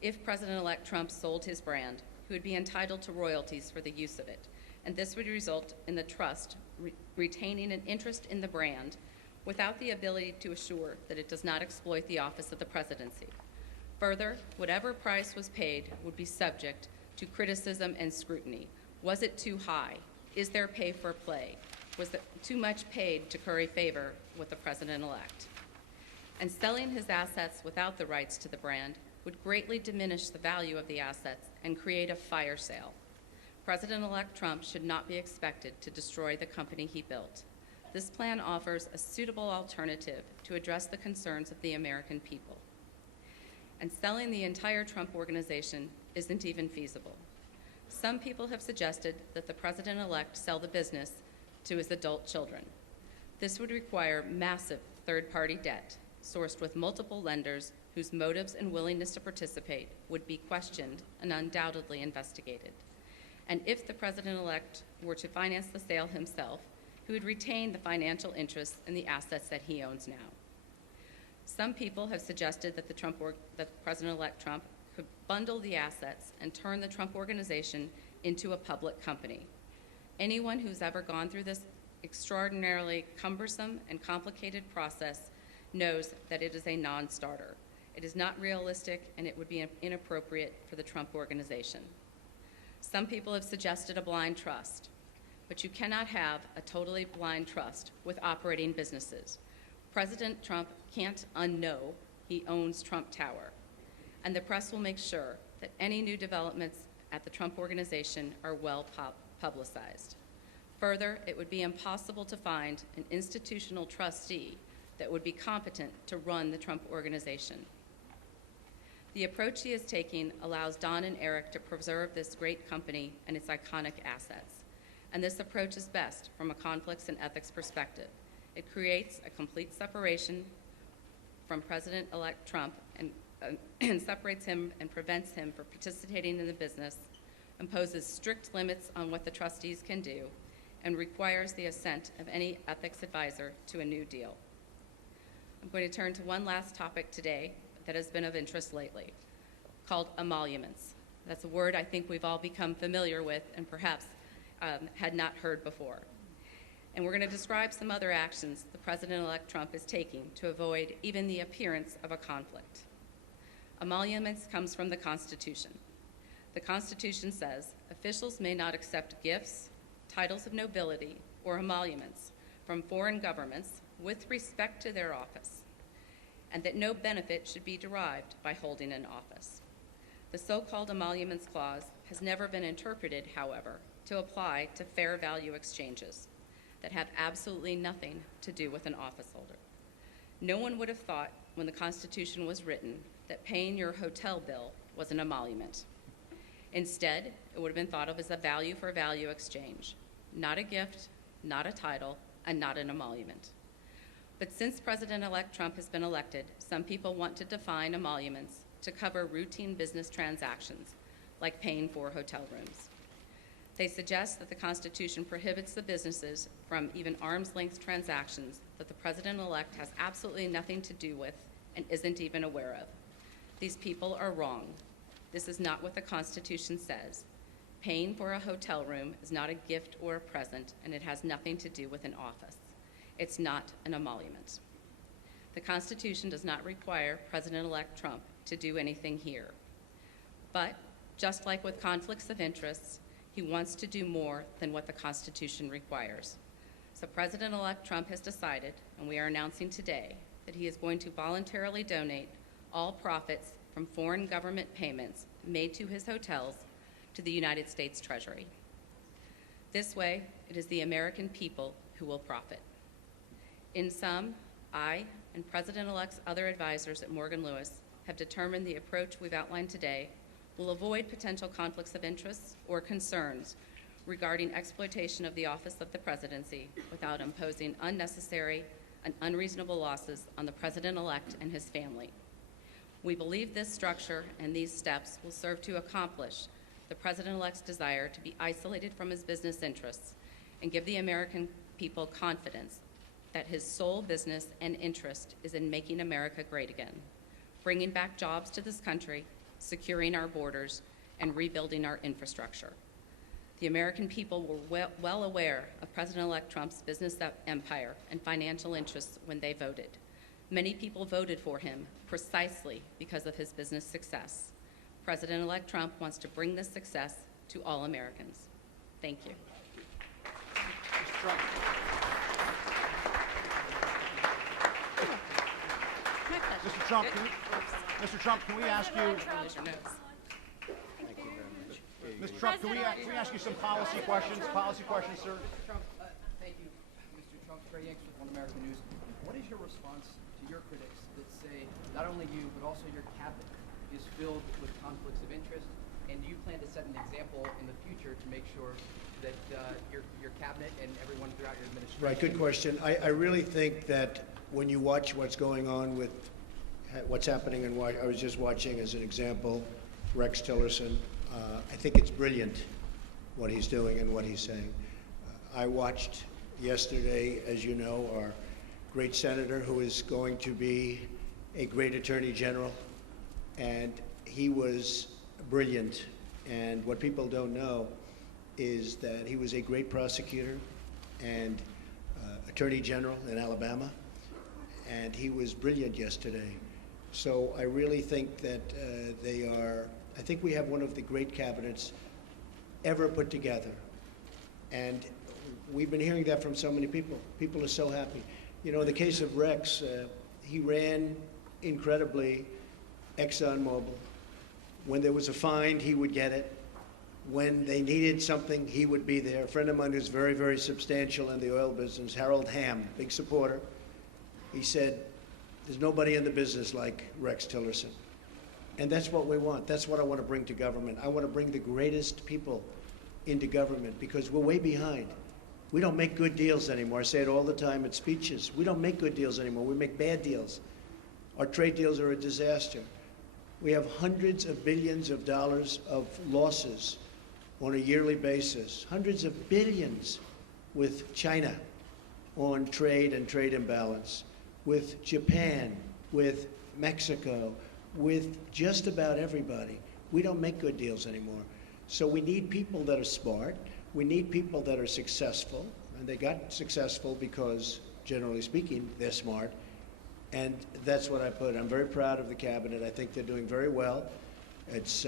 If President-elect Trump sold his brand, he would be entitled to royalties for the use of it, and this would result in the trust retaining an interest in the brand without the ability to assure that it does not exploit the office of the presidency. Further, whatever price was paid would be subject to criticism and scrutiny. Was it too high? Is there pay for play? Was there too much paid to curry favor with the president-elect? And selling his assets without the rights to the brand would greatly diminish the value of the assets and create a fire sale. President-elect Trump should not be expected to destroy the company he built. This plan offers a suitable alternative to address the concerns of the American people. And selling the entire Trump Organization isn't even feasible. Some people have suggested that the president-elect sell the business to his adult children. This would require massive third-party debt, sourced with multiple lenders whose motives and willingness to participate would be questioned and undoubtedly investigated. And if the president-elect were to finance the sale himself, he would retain the financial interests in the assets that he owns now. Some people have suggested that President-elect Trump could bundle the assets and turn the Trump Organization into a public company. Anyone who's ever gone through this extraordinarily cumbersome and complicated process knows that it is a non-starter. It is not realistic, and it would be inappropriate for the Trump Organization. Some people have suggested a blind trust, but you cannot have a totally blind trust with operating businesses. President Trump can't unknow he owns Trump Tower, and the press will make sure that any new developments at the Trump Organization are well publicized. Further, it would be impossible to find an institutional trustee that would be competent to run the Trump Organization. The approach he is taking allows Don and Eric to preserve this great company and its iconic assets. And this approach is best from a conflicts and ethics perspective. It creates a complete separation from President-elect Trump and separates him and prevents him from participating in the business, imposes strict limits on what the trustees can do, and requires the assent of any ethics advisor to a new deal. I'm going to turn to one last topic today that has been of interest lately, called emoluments. That's a word I think we've all become familiar with and perhaps had not heard before. And we're going to describe some other actions the President-elect Trump is taking to avoid even the appearance of a conflict. Emoluments comes from the Constitution. The Constitution says officials may not accept gifts, titles of nobility, or emoluments from foreign governments with respect to their office, and that no benefit should be derived by holding an office. The so-called emoluments clause has never been interpreted, however, to apply to fair value exchanges that have absolutely nothing to do with an office holder. No one would have thought when the Constitution was written that paying your hotel bill was an emolument. Instead, it would have been thought of as a value for value exchange, not a gift, not a title, and not an emolument. But since President-elect Trump has been elected, some people want to define emoluments to cover routine business transactions, like paying for hotel rooms. They suggest that the Constitution prohibits the businesses from even arm's-length transactions that the President-elect has absolutely nothing to do with and isn't even aware of. These people are wrong. This is not what the Constitution says. Paying for a hotel room is not a gift or a present, and it has nothing to do with an office. It's not an emolument. The Constitution does not require President-elect Trump to do anything here. But just like with conflicts of interest, he wants to do more than what the Constitution requires. So President-elect Trump has decided, and we are announcing today, that he is going to voluntarily donate all profits from foreign government payments made to his hotels to the United States Treasury. This way, it is the American people who will profit. In sum, I and President-elect's other advisors at Morgan Lewis have determined the approach we've outlined today will avoid potential conflicts of interest or concerns regarding exploitation of the office of the presidency without imposing unnecessary and unreasonable losses on the president-elect and his family. We believe this structure and these steps will serve to accomplish the president-elect's desire to be isolated from his business interests and give the American people confidence that his sole business and interest is in making America great again, bringing back jobs to this country, securing our borders, and rebuilding our infrastructure. The American people were well aware of President-elect Trump's business empire and financial interests when they voted. Many people voted for him precisely because of his business success. President-elect Trump wants to bring this success to all Americans. Thank you. Mr. Trump. Mr. Trump, can we ask you? Mr. Trump, can we ask you some policy questions? Policy questions, sir. Mr. Trump, thank you. Mr. Trump, Trey Yanks with One American News. What is your response to your critics that say not only you, but also your cabinet is filled with conflicts of interest, and do you plan to set an example in the future to make sure that your cabinet and everyone throughout your administration? Right, good question. I really think that when you watch what's going on with what's happening, and I was just watching, as an example, Rex Tillerson. I think it's brilliant what he's doing and what he's saying. I watched yesterday, as you know, our great senator who is going to be a great attorney general, and he was brilliant. And what people don't know is that he was a great prosecutor and attorney general in Alabama, and he was brilliant yesterday. So I really think that I think we have one of the great cabinets ever put together. And we've been hearing that from so many people. People are so happy. You know, in the case of Rex, he ran incredibly ExxonMobil. When there was a find, he would get it. When they needed something, he would be there. A friend of mine who's very, very substantial in the oil business, Harold Hamm, big supporter, he said, there's nobody in the business like Rex Tillerson. And that's what we want. That's what I want to bring to government. I want to bring the greatest people into government because we're way behind. We don't make good deals anymore. I say it all the time at speeches. We don't make good deals anymore. We make bad deals. Our trade deals are a disaster. We have hundreds of billions of dollars of losses on a yearly basis, hundreds of billions with China on trade and trade imbalance, with Japan, with Mexico, with just about everybody. We don't make good deals anymore. So we need people that are smart. We need people that are successful. And they got successful because, generally speaking, they're smart. And that's what I put. I'm very proud of the cabinet. I think they're doing very well. It's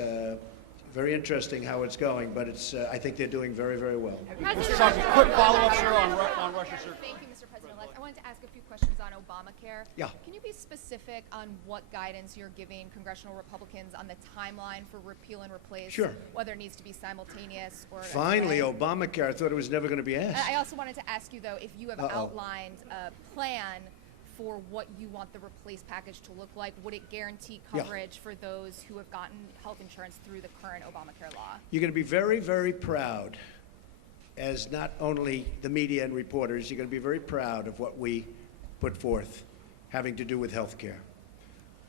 very interesting how it's going, but I think they're doing very, very well. Mr. Trump, a quick follow-up, sir, on Russia, sir. Thank you, Mr. President-elect. I wanted to ask a few questions on Obamacare. Yeah. Can you be specific on what guidance you're giving congressional Republicans on the timeline for repeal and replace? Sure. Whether it needs to be simultaneous or... Finally, Obamacare. I thought it was never going to be asked. I also wanted to ask you, though, if you have outlined a plan for what you want the replace package to look like. Would it guarantee coverage for those who have gotten health insurance through the current Obamacare law? You're going to be very, very proud, as not only the media and reporters, you're going to be very proud of what we put forth having to do with health care.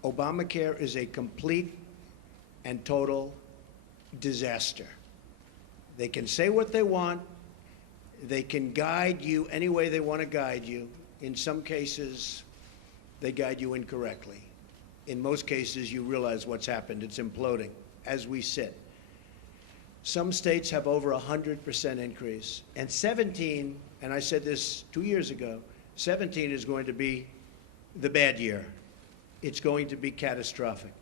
Obamacare is a complete and total disaster. They can say what they want. They can guide you any way they want to guide you. In some cases, they guide you incorrectly. In most cases, you realize what's happened. It's imploding. as we sit. Some states have over 100% increase. And 17, and I said this 2 years ago, 17 is going to be the bad year. It's going to be catastrophic.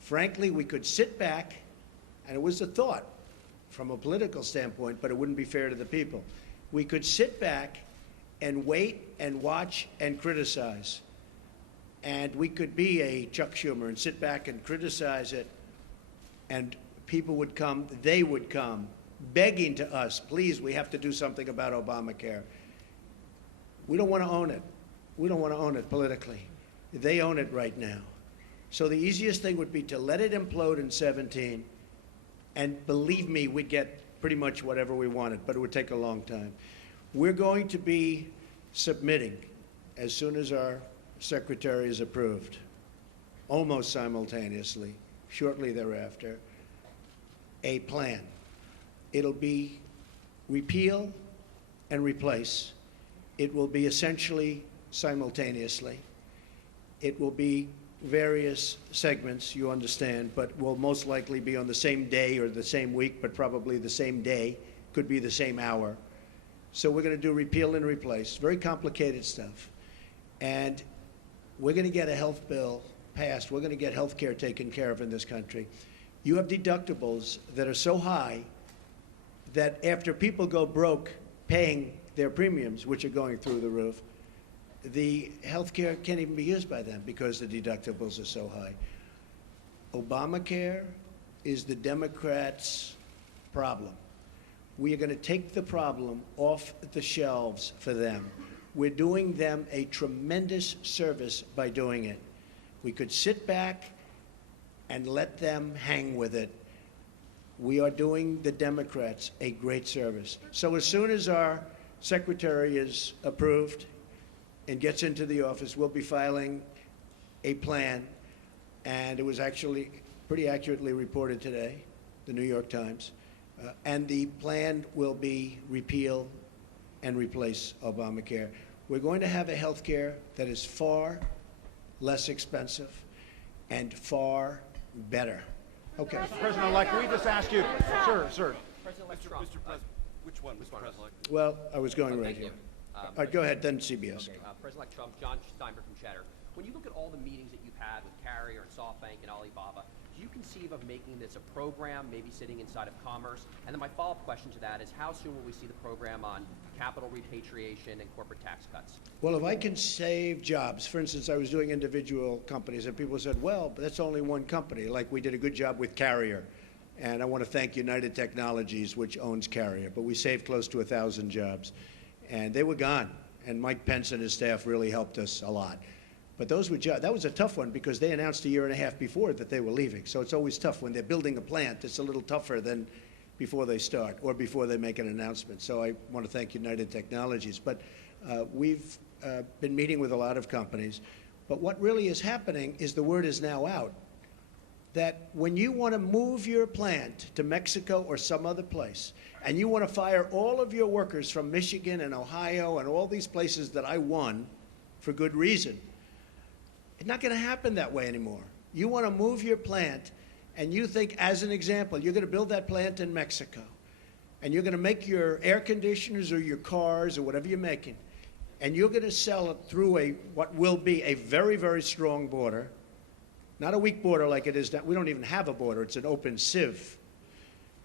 Frankly, we could sit back, and it was a thought from a political standpoint, but it wouldn't be fair to the people. We could sit back and wait and watch and criticize. And we could be a Chuck Schumer and sit back and criticize it, and people would come, they would come, begging to us, please, we have to do something about Obamacare. We don't want to own it. We don't want to own it politically. They own it right now. So the easiest thing would be to let it implode in 17, and believe me, we'd get pretty much whatever we wanted, but it would take a long time. We're going to be submitting, as soon as our secretary is approved, almost simultaneously, shortly thereafter, a plan. It'll be repeal and replace. It will be essentially simultaneously. It will be various segments, you understand, but will most likely be on the same day or the same week, but probably the same day, could be the same hour. So we're going to do repeal and replace, very complicated stuff. And we're going to get a health bill passed. We're going to get health care taken care of in this country. You have deductibles that are so high that after people go broke paying their premiums, which are going through the roof, the health care can't even be used by them because the deductibles are so high. Obamacare is the Democrats' problem. We are going to take the problem off the shelves for them. We're doing them a tremendous service by doing it. We could sit back and let them hang with it. We are doing the Democrats a great service. So as soon as our secretary is approved and gets into the office, we'll be filing a plan. And it was actually pretty accurately reported today, the New York Times. And the plan will be repeal and replace Obamacare. We're going to have a health care that is far less expensive and far better. Okay. President-elect, can we just ask you, sir. President-elect Mr. Trump. President, which one, Mr. President? Well, I was going right Thank here. you. All right, go ahead, then CBS. Okay, President-elect Trump, John Steinberg from Cheddar. When you look at all the meetings that you've had with Carrier and SoftBank and Alibaba, do you conceive of making this a program, maybe sitting inside of Commerce? And then my follow-up question to that is, how soon will we see the program on capital repatriation and corporate tax cuts? Well, if I can save jobs, for instance, I was doing individual companies, and people said, well, but that's only one company. Like we did a good job with Carrier. And I want to thank United Technologies, which owns Carrier. But we saved close to 1,000 jobs. And they were gone. And Mike Pence and his staff really helped us a lot. But those were that was a tough one because they announced a year and a half before that they were leaving. So it's always tough when they're building a plant. It's a little tougher than before they start or before they make an announcement. So I want to thank United Technologies. But we've been meeting with a lot of companies. But what really is happening is the word is now out that when you want to move your plant to Mexico or some other place, and you want to fire all of your workers from Michigan and Ohio and all these places that I won for good reason, it's not going to happen that way anymore. You want to move your plant, and you think, as an example, you're going to build that plant in Mexico, and you're going to make your air conditioners or your cars or whatever you're making, and you're going to sell it through what will be a very, very strong border, not a weak border like it is now. We don't even have a border. It's an open sieve.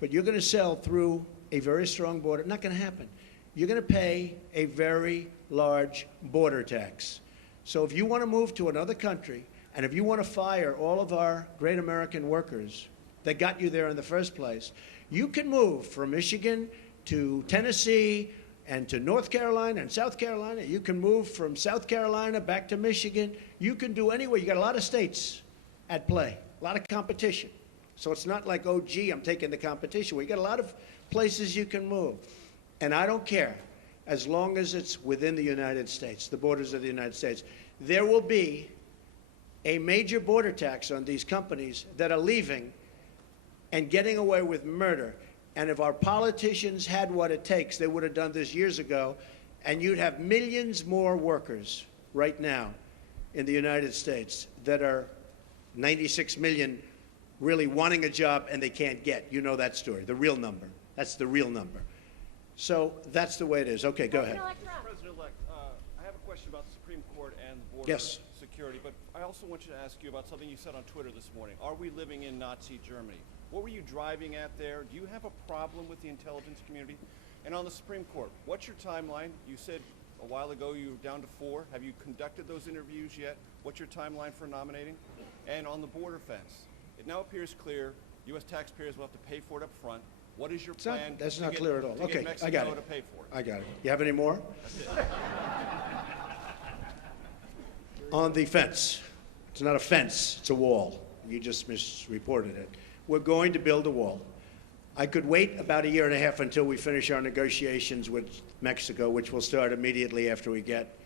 But you're going to sell through a very strong border. Not going to happen. You're going to pay a very large border tax. So if you want to move to another country, and if you want to fire all of our great American workers that got you there in the first place, you can move from Michigan to Tennessee and to North Carolina and South Carolina. You can move from South Carolina back to Michigan. You can do anywhere. You got a lot of states at play, a lot of competition. So it's not like, oh, gee, I'm taking the competition. We got a lot of places you can move. And I don't care, as long as it's within the United States, the borders of the United States. There will be a major border tax on these companies that are leaving and getting away with murder. And if our politicians had what it takes, they would have done this years ago, and you'd have millions more workers right now in the United States that are 96 million really wanting a job and they can't get. You know that story, the real number. That's the real number. So that's the way it is. Okay, go ahead. President-elect, I have a question about the Supreme Court and border security, but I also want you to ask you about something you said on Twitter this morning. Are we living in Nazi Germany? What were you driving at there? Do you have a problem with the intelligence community? And on the Supreme Court, what's your timeline? You said a while ago you were down to 4. Have you conducted those interviews yet? What's your timeline for nominating? And on the border fence, it now appears clear U.S. taxpayers will have to pay for it up front. What is your plan? That's not clear at all. To Okay, get Mexico I got it. to pay for it? I got it. You have any more? That's it. On the fence. It's not a fence, it's a wall. You just misreported it. We're going to build a wall. I could wait about a year and a half until we finish our negotiations with Mexico, which will start immediately after we get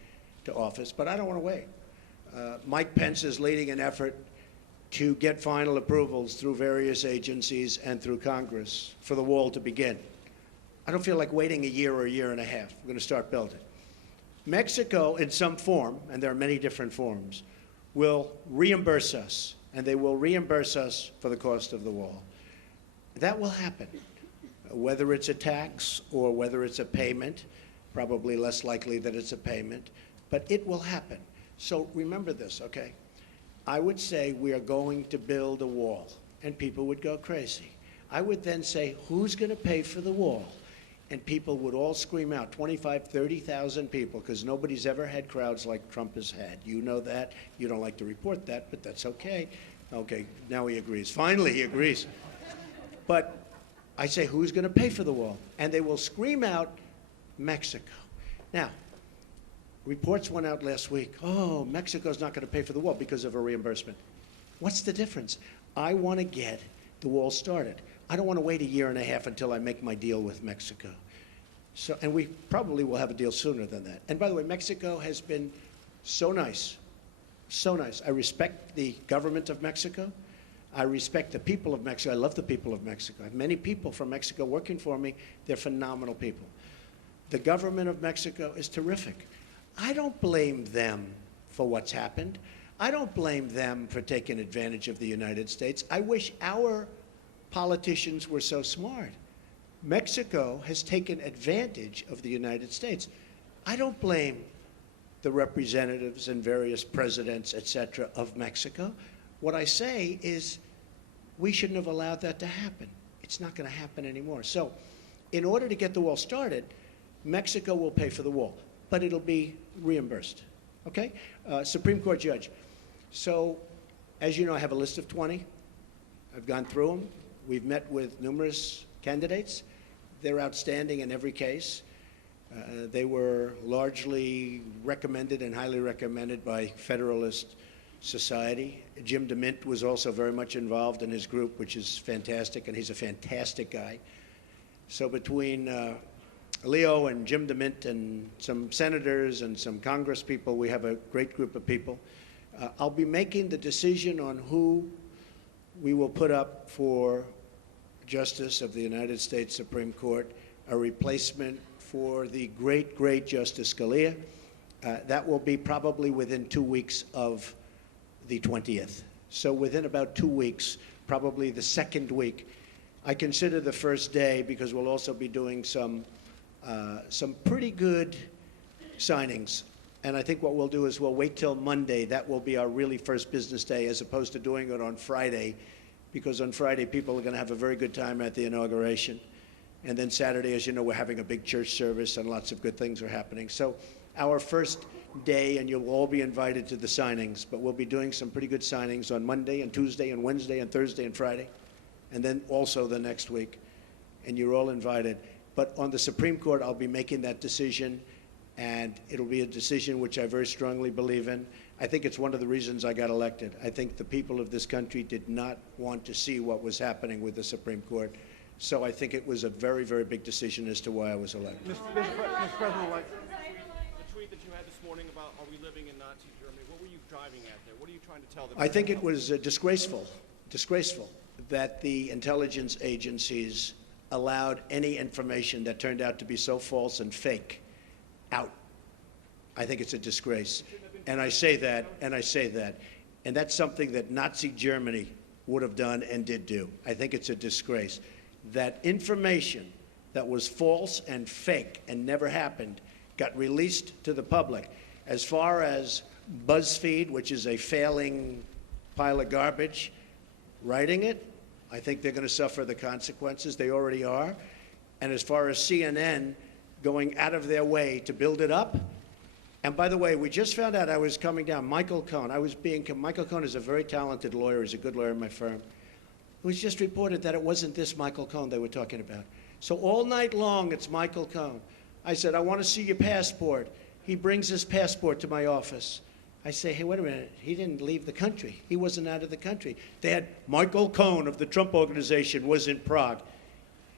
to office, but I don't want to wait. Mike Pence is leading an effort to get final approvals through various agencies and through Congress for the wall to begin. I don't feel like waiting a year or a year and a half. We're going to start building. Mexico, in some form, and there are many different forms, will reimburse us, and they will reimburse us for the cost of the wall. That will happen, whether it's a tax or whether it's a payment, probably less likely that it's a payment, but it will happen. So remember this, okay? I would say we are going to build a wall, and people would go crazy. I would then say, who's going to pay for the wall? And people would all scream out, 25, 30,000 people, because nobody's ever had crowds like Trump has had. You know that. You don't like to report that, but that's okay. Okay, now he agrees. Finally, he agrees. But I say, who's going to pay for the wall? And they will scream out, Mexico. Now, reports went out last week, oh, Mexico's not going to pay for the wall because of a reimbursement. What's the difference? I want to get the wall started. I don't want to wait a year and a half until I make my deal with Mexico. So, and we probably will have a deal sooner than that. And by the way, Mexico has been so nice, so nice. I respect the government of Mexico. I respect the people of Mexico. I love the people of Mexico. I have many people from Mexico working for me. They're phenomenal people. The government of Mexico is terrific. I don't blame them for what's happened. I don't blame them for taking advantage of the United States. I wish our politicians were so smart. Mexico has taken advantage of the United States. I don't blame the representatives and various presidents, et cetera, of Mexico. What I say is we shouldn't have allowed that to happen. It's not going to happen anymore. So in order to get the wall started, Mexico will pay for the wall, but it'll be reimbursed. Okay? Supreme Court judge. So as you know, I have a list of 20. I've gone through them. We've met with numerous candidates. They're outstanding in every case. They were largely recommended and highly recommended by Federalist Society. Jim DeMint was also very much involved in his group, which is fantastic, and he's a fantastic guy. So between Leo and Jim DeMint and some senators and some Congress people, we have a great group of people. I'll be making the decision on who we will put up for Justice of the United States Supreme Court, a replacement for the great, great Justice Scalia. That will be probably within 2 weeks of the 20th. So within about 2 weeks, probably the second week. I consider the first day because we'll also be doing some pretty good signings. And I think what we'll do is we'll wait till Monday. That will be our really first business day as opposed to doing it on Friday, because on Friday people are going to have a very good time at the inauguration. And then Saturday, as you know, we're having a big church service and lots of good things are happening. So our first day, and you'll all be invited to the signings, but we'll be doing some pretty good signings on Monday and Tuesday and Wednesday and Thursday and Friday, and then also the next week. And you're all invited. But on the Supreme Court, I'll be making that decision, and it'll be a decision which I very strongly believe in. I think it's one of the reasons I got elected. I think the people of this country did not want to see what was happening with the Supreme Court. So I think it was a very, very big decision as to why I was elected. Mr. President-elect. The tweet that you had this morning about are we living in Nazi Germany, what were you driving at there? What are you trying to tell them? I think it was disgraceful that the intelligence agencies allowed any information that turned out to be so false and fake out. I think it's a disgrace. And I say that, and that's something that Nazi Germany would have done and did do. I think it's a disgrace. That information that was false and fake and never happened got released to the public. As far as BuzzFeed, which is a failing pile of garbage, writing it, I think they're going to suffer the consequences. They already are. And as far as CNN going out of their way to build it up, and by the way, we just found out I was coming down. Michael Cohen, Michael Cohen is a very talented lawyer. He's a good lawyer in my firm. It was just reported that it wasn't this Michael Cohen they were talking about. So all night long, it's Michael Cohen. I said, I want to see your passport. He brings his passport to my office. I say, hey, wait a minute. He didn't leave the country. He wasn't out of the country. They had Michael Cohen of the Trump Organization was in Prague.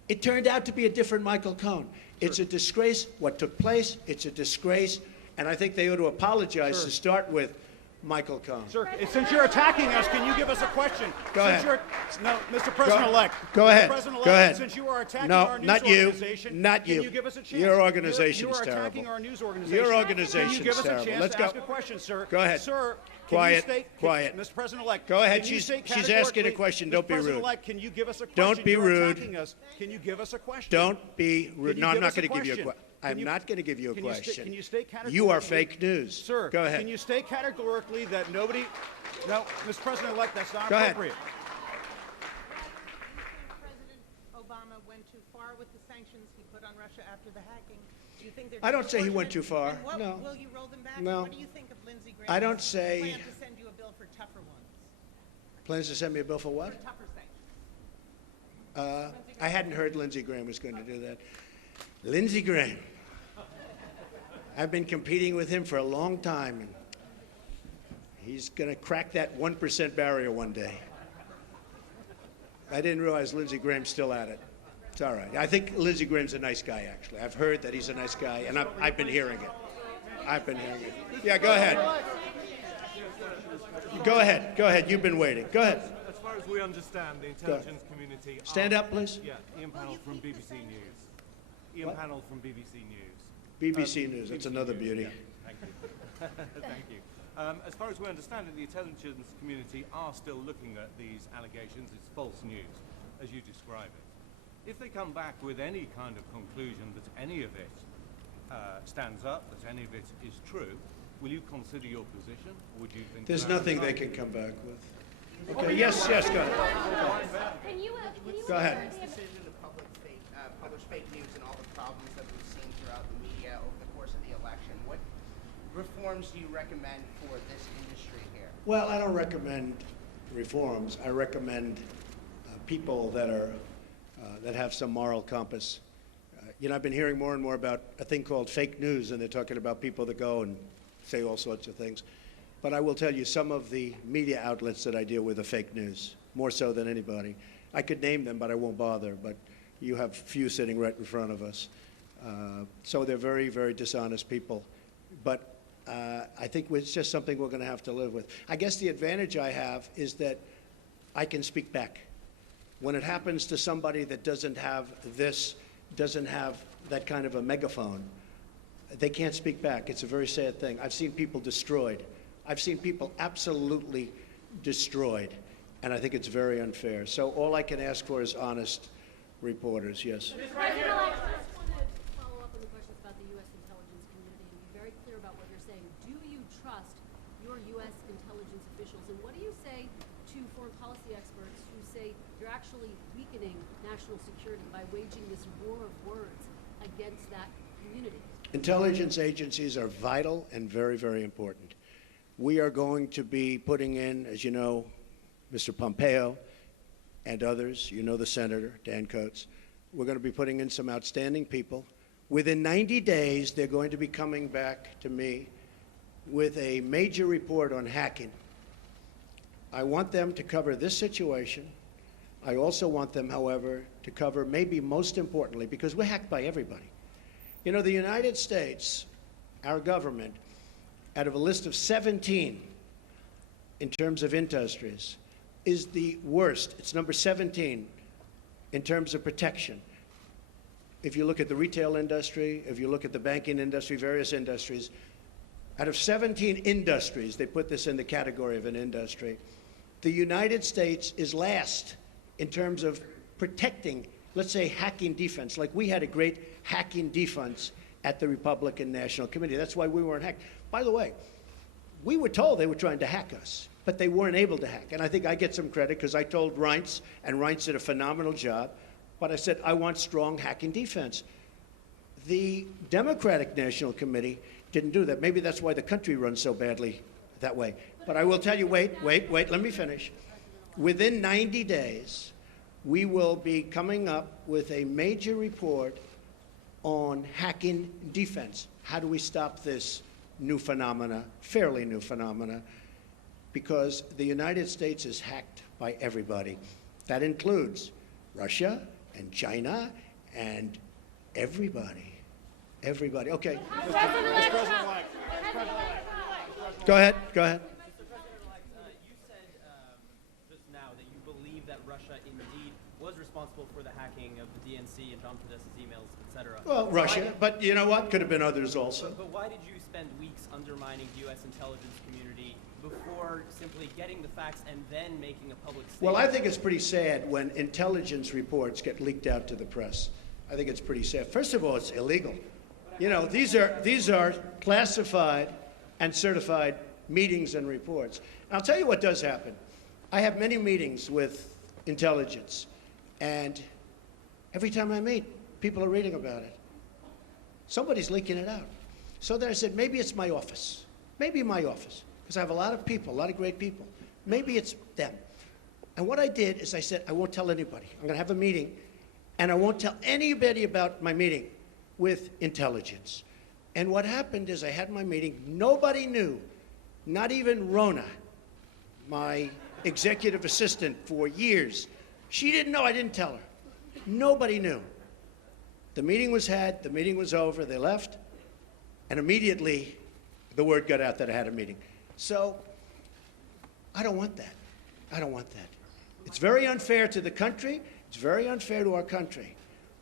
It turned out to be a different Michael Cohen. It's a disgrace what took place. It's a disgrace. And I think they ought to apologize to start with Michael Cohen. Sir, since you're attacking us, can you give us a question? Go ahead. No, Mr. President-elect. Go ahead. Go ahead. Since you are attacking our news organization, not you. Can you give us a chance? Your organization is terrible. You are attacking terrible. our news organization. Your organization Can you give is us terrible. a chance Let's to go. ask a question, sir? Go ahead. Sir, Quiet. Quiet. Mr. President-elect. Go ahead. Can you state She's asking a categorically- question. Don't be rude. Mr. President-elect, can you give us a question? Don't be You're rude. attacking us. Can you give us a question? Don't be rude. Can you No, I'm give not us a going to give you a question? question. I'm not going to give you a question. Can you state categorically? You are fake news. Sir, go ahead. Can you state categorically that nobody... No, Mr. President-elect, that's not Go ahead. appropriate. President Obama went too far with the sanctions he put on Russia after the hacking. Do you think they're I don't say he went too far. And what, No. will you roll them back? No. And what do you think of Lindsey Graham's I don't say- plan to send you a bill for tougher ones? Plans to send me a bill for what? For tougher sanctions. I hadn't heard Lindsey Graham was going to do that. Lindsey Graham. I've been competing with him for a long time, and he's going to crack that 1% barrier one day. I didn't realize Lindsey Graham's still at it. It's all right. I think Lindsey Graham's a nice guy, actually. I've heard that he's a nice guy, and I've been hearing it. I've been hearing it. Yeah, go ahead. Go ahead. Go ahead. You've been waiting. Go ahead. As far as we understand, the intelligence community... Stand up, please. Yeah, Ian Panel from BBC News. Ian Panel from BBC News. BBC News. That's another News, beauty. yeah. Thank you. Thank you. As far as we understand it, the intelligence community are still looking at these allegations. It's false news, as you describe it. If they come back with any kind of conclusion that any of it stands up, that any of it is true, will you consider your position? Or would you think There's nothing they can come back with. Oh, Okay, yes, go ahead. Can you Go ahead. Decision to publish fake news and all the problems that we've seen throughout the media over the course of the election. What reforms do you recommend for this industry here? Well, I don't recommend reforms. I recommend people that are that have some moral compass. You know, I've been hearing more and more about a thing called fake news, and they're talking about people that go and say all sorts of things. But I will tell you, some of the media outlets that I deal with are fake news, more so than anybody. I could name them, but I won't bother. But you have few sitting right in front of us. So they're very, very dishonest people. But I think it's just something we're going to have to live with. I guess the advantage I have is that I can speak back. When it happens to somebody that doesn't have that kind of a megaphone, they can't speak back. It's a very sad thing. I've seen people destroyed. I've seen people absolutely destroyed. And I think it's very unfair. So all I can ask for is honest reporters. Yes. Mr. President, I just want to follow up on the questions about the U.S. intelligence community and be very clear about what you're saying. Do you trust your U.S. intelligence officials? And what do you say to foreign policy experts who say you're actually weakening national security by waging this war of words against that community? Intelligence agencies are vital and very, very important. We are going to be putting in, as you know, Mr. Pompeo and others, you know the Senator, Dan Coates, we're going to be putting in some outstanding people. Within 90 days, they're going to be coming back to me with a major report on hacking. I want them to cover this situation. I also want them, however, to cover maybe most importantly, because we're hacked by everybody. You know, the United States, our government, out of a list of 17 in terms of industries, is the worst. It's number 17 in terms of protection. If you look at the retail industry, if you look at the banking industry, various industries, out of 17 industries, they put this in the category of an industry, The United States is last in terms of protecting, let's say, hacking defense. Like we had a great hacking defense at the Republican National Committee. That's why we weren't hacked. By the way, we were told they were trying to hack us, but they weren't able to hack. And I think I get some credit because I told Reince, and Reince did a phenomenal job, but I said, I want strong hacking defense. The Democratic National Committee didn't do that. Maybe that's why the country runs so badly that way. But I will tell you, wait, let me finish. Within 90 days, we will be coming up with a major report on hacking defense. How do we stop this new phenomena, fairly new phenomena? Because the United States is hacked by everybody. That includes Russia and China and everybody. Everybody. Okay. Go ahead. You said just now that you believe that Russia indeed was responsible for the hacking of the DNC and John Podesta's emails, etc. Well, Russia, but you know what? Could have been others also. But why did you spend weeks undermining the U.S. intelligence community before simply getting the facts and then making a public statement? Well, I think it's pretty sad when intelligence reports get leaked out to the press. I think it's pretty sad. First of all, it's illegal. You know, these are classified and certified meetings and reports. And I'll tell you what does happen. I have many meetings with intelligence, and every time I meet, people are reading about it. Somebody's leaking it out. So then I said, maybe it's my office. Maybe my office, because I have a lot of people, a lot of great people. Maybe it's them. And what I did is I said, I won't tell anybody. I'm going to have a meeting, and I won't tell anybody about my meeting with intelligence. And what happened is I had my meeting. Nobody knew, not even Rona, my executive assistant for years. She didn't know. I didn't tell her. Nobody knew. The meeting was had. The meeting was over. They left. And immediately, the word got out that I had a meeting. So I don't want that. I don't want that. It's very unfair to the country. It's very unfair to our country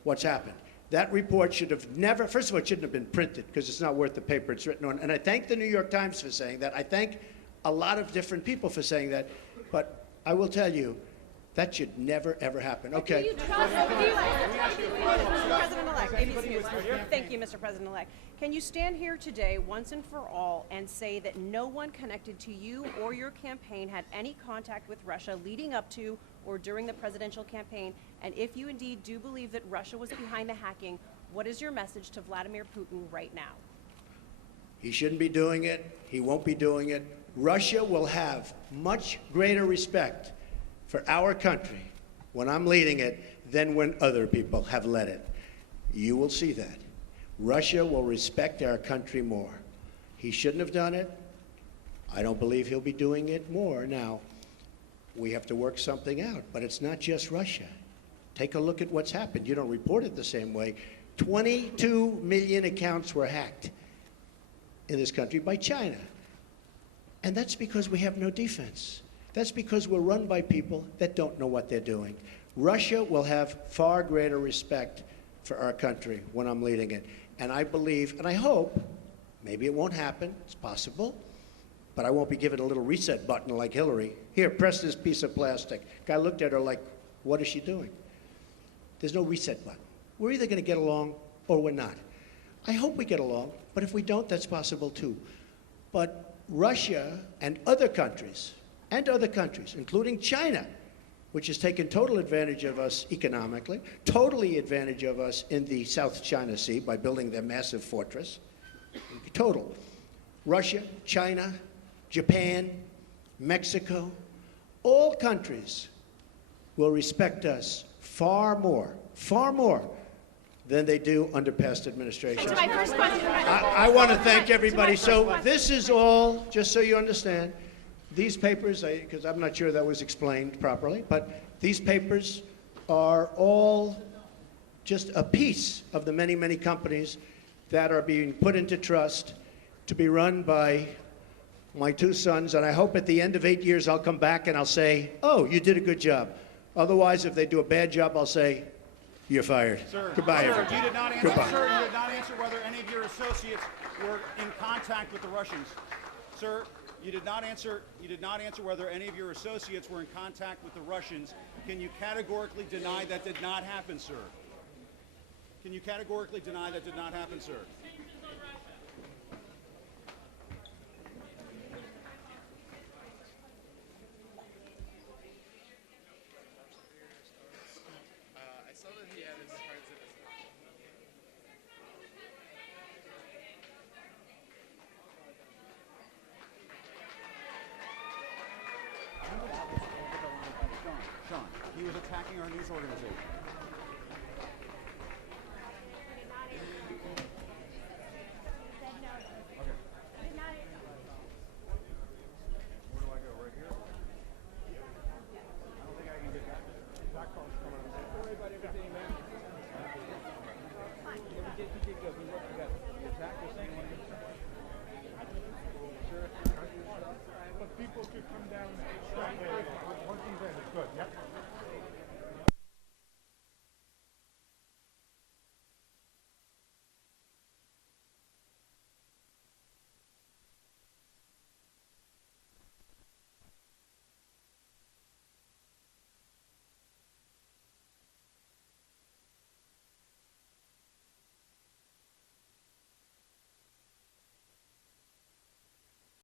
what's happened. That report should have never, first of all, it shouldn't have been printed because it's not worth the paper it's written on. And I thank the New York Times for saying that. I thank a lot of different people for saying that. But I will tell you, that should never, ever happen. Okay. President-elect, ABC News. Thank you, Mr. President-elect. Can you stand here today, once and for all, and say that no one connected to you or your campaign had any contact with Russia leading up to or during the presidential campaign? And if you indeed do believe that Russia was behind the hacking, what is your message to Vladimir Putin right now? He shouldn't be doing it. He won't be doing it. Russia will have much greater respect for our country when I'm leading it than when other people have led it. You will see that. Russia will respect our country more. He shouldn't have done it. I don't believe he'll be doing it more. Now, we have to work something out, but it's not just Russia. Take a look at what's happened. You don't report it the same way. 22 million accounts were hacked in this country by China. And that's because we have no defense. That's because we're run by people that don't know what they're doing. Russia will have far greater respect for our country when I'm leading it. And I believe, and I hope, maybe it won't happen, it's possible, but I won't be given a little reset button like Hillary. Here, press this piece of plastic. Guy looked at her like, what is she doing? There's no reset button. We're either going to get along or we're not. I hope we get along, but if we don't, that's possible too. But Russia and other countries, including China, which has taken total advantage of us economically, totally advantage of us in the South China Sea by building their massive fortress. Total. Russia, China, Japan, Mexico, all countries will respect us far more than they do under past administrations. My first question. I want to thank everybody. So this is all, just so you understand, these papers, because I'm not sure that was explained properly, but these papers are all just a piece of the many, many companies that are being put into trust to be run by my two sons. And I hope at the end of 8 years I'll come back and I'll say, oh, you did a good job. Otherwise, if they do a bad job, I'll say, you're fired. Sir, Goodbye, sir, everybody. you did not answer, Goodbye. Sir, you did not answer whether any of your associates were in contact with the Russians. Sir, You did not answer whether any of your associates were in contact with the Russians. Can you categorically deny that did not happen, sir? Can you categorically deny that did not happen, sir? I saw that he had his card citizen. Sean, he was attacking our news organization.